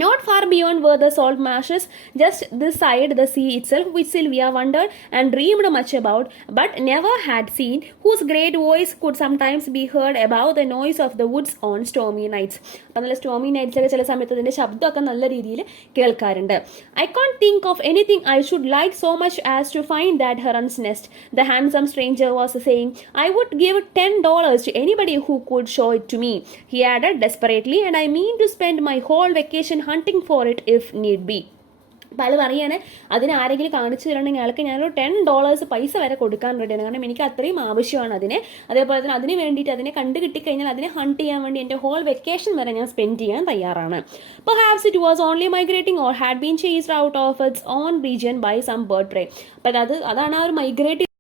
Not far beyond were the salt marshes, just this side the sea itself, which Sylvia wondered and dreamed much about, but never had seen, whose great voice could sometimes be heard above the noise of the woods on stormy nights. അപ്പോൾ നല്ല stormy നൈറ്റ്സൊക്കെ ചില സമയത്ത് അതിൻ്റെ ശബ്ദമൊക്കെ നല്ല രീതിയിൽ കേൾക്കാറുണ്ട്. I can't think of anything I should like so much as to find that heron's nest, the handsome stranger was saying. I would give $10 to anybody who could show it to me, he added desperately, and I mean to spend my whole vacation hunting for it if need be. അപ്പോൾ അത് പറയാണ്, അതിന് ആരെങ്കിലും കാണിച്ചു തരണമെങ്കിൽ അയാൾക്ക് ഞാനൊരു $10 പൈസ വരെ കൊടുക്കാൻ റെഡിയാണ്, കാരണം എനിക്ക് അത്രയും ആവശ്യമാണ് അതിനെ. അതേപോലെ തന്നെ അതിന് വേണ്ടിയിട്ട് അതിനെ കണ്ടു കിട്ടിക്കഴിഞ്ഞാൽ അതിനെ ഹണ്ട് ചെയ്യാൻ വേണ്ടി എൻ്റെ ഹോൾ വെക്കേഷൻ വരെ ഞാൻ സ്പെൻഡ് ചെയ്യാൻ തയ്യാറാണ്. Perhaps it was only migrating or had been chased out of its own region by some bird prey. അപ്പോൾ അതാണ് ആ ഒരു മൈഗ്രേറ്റ്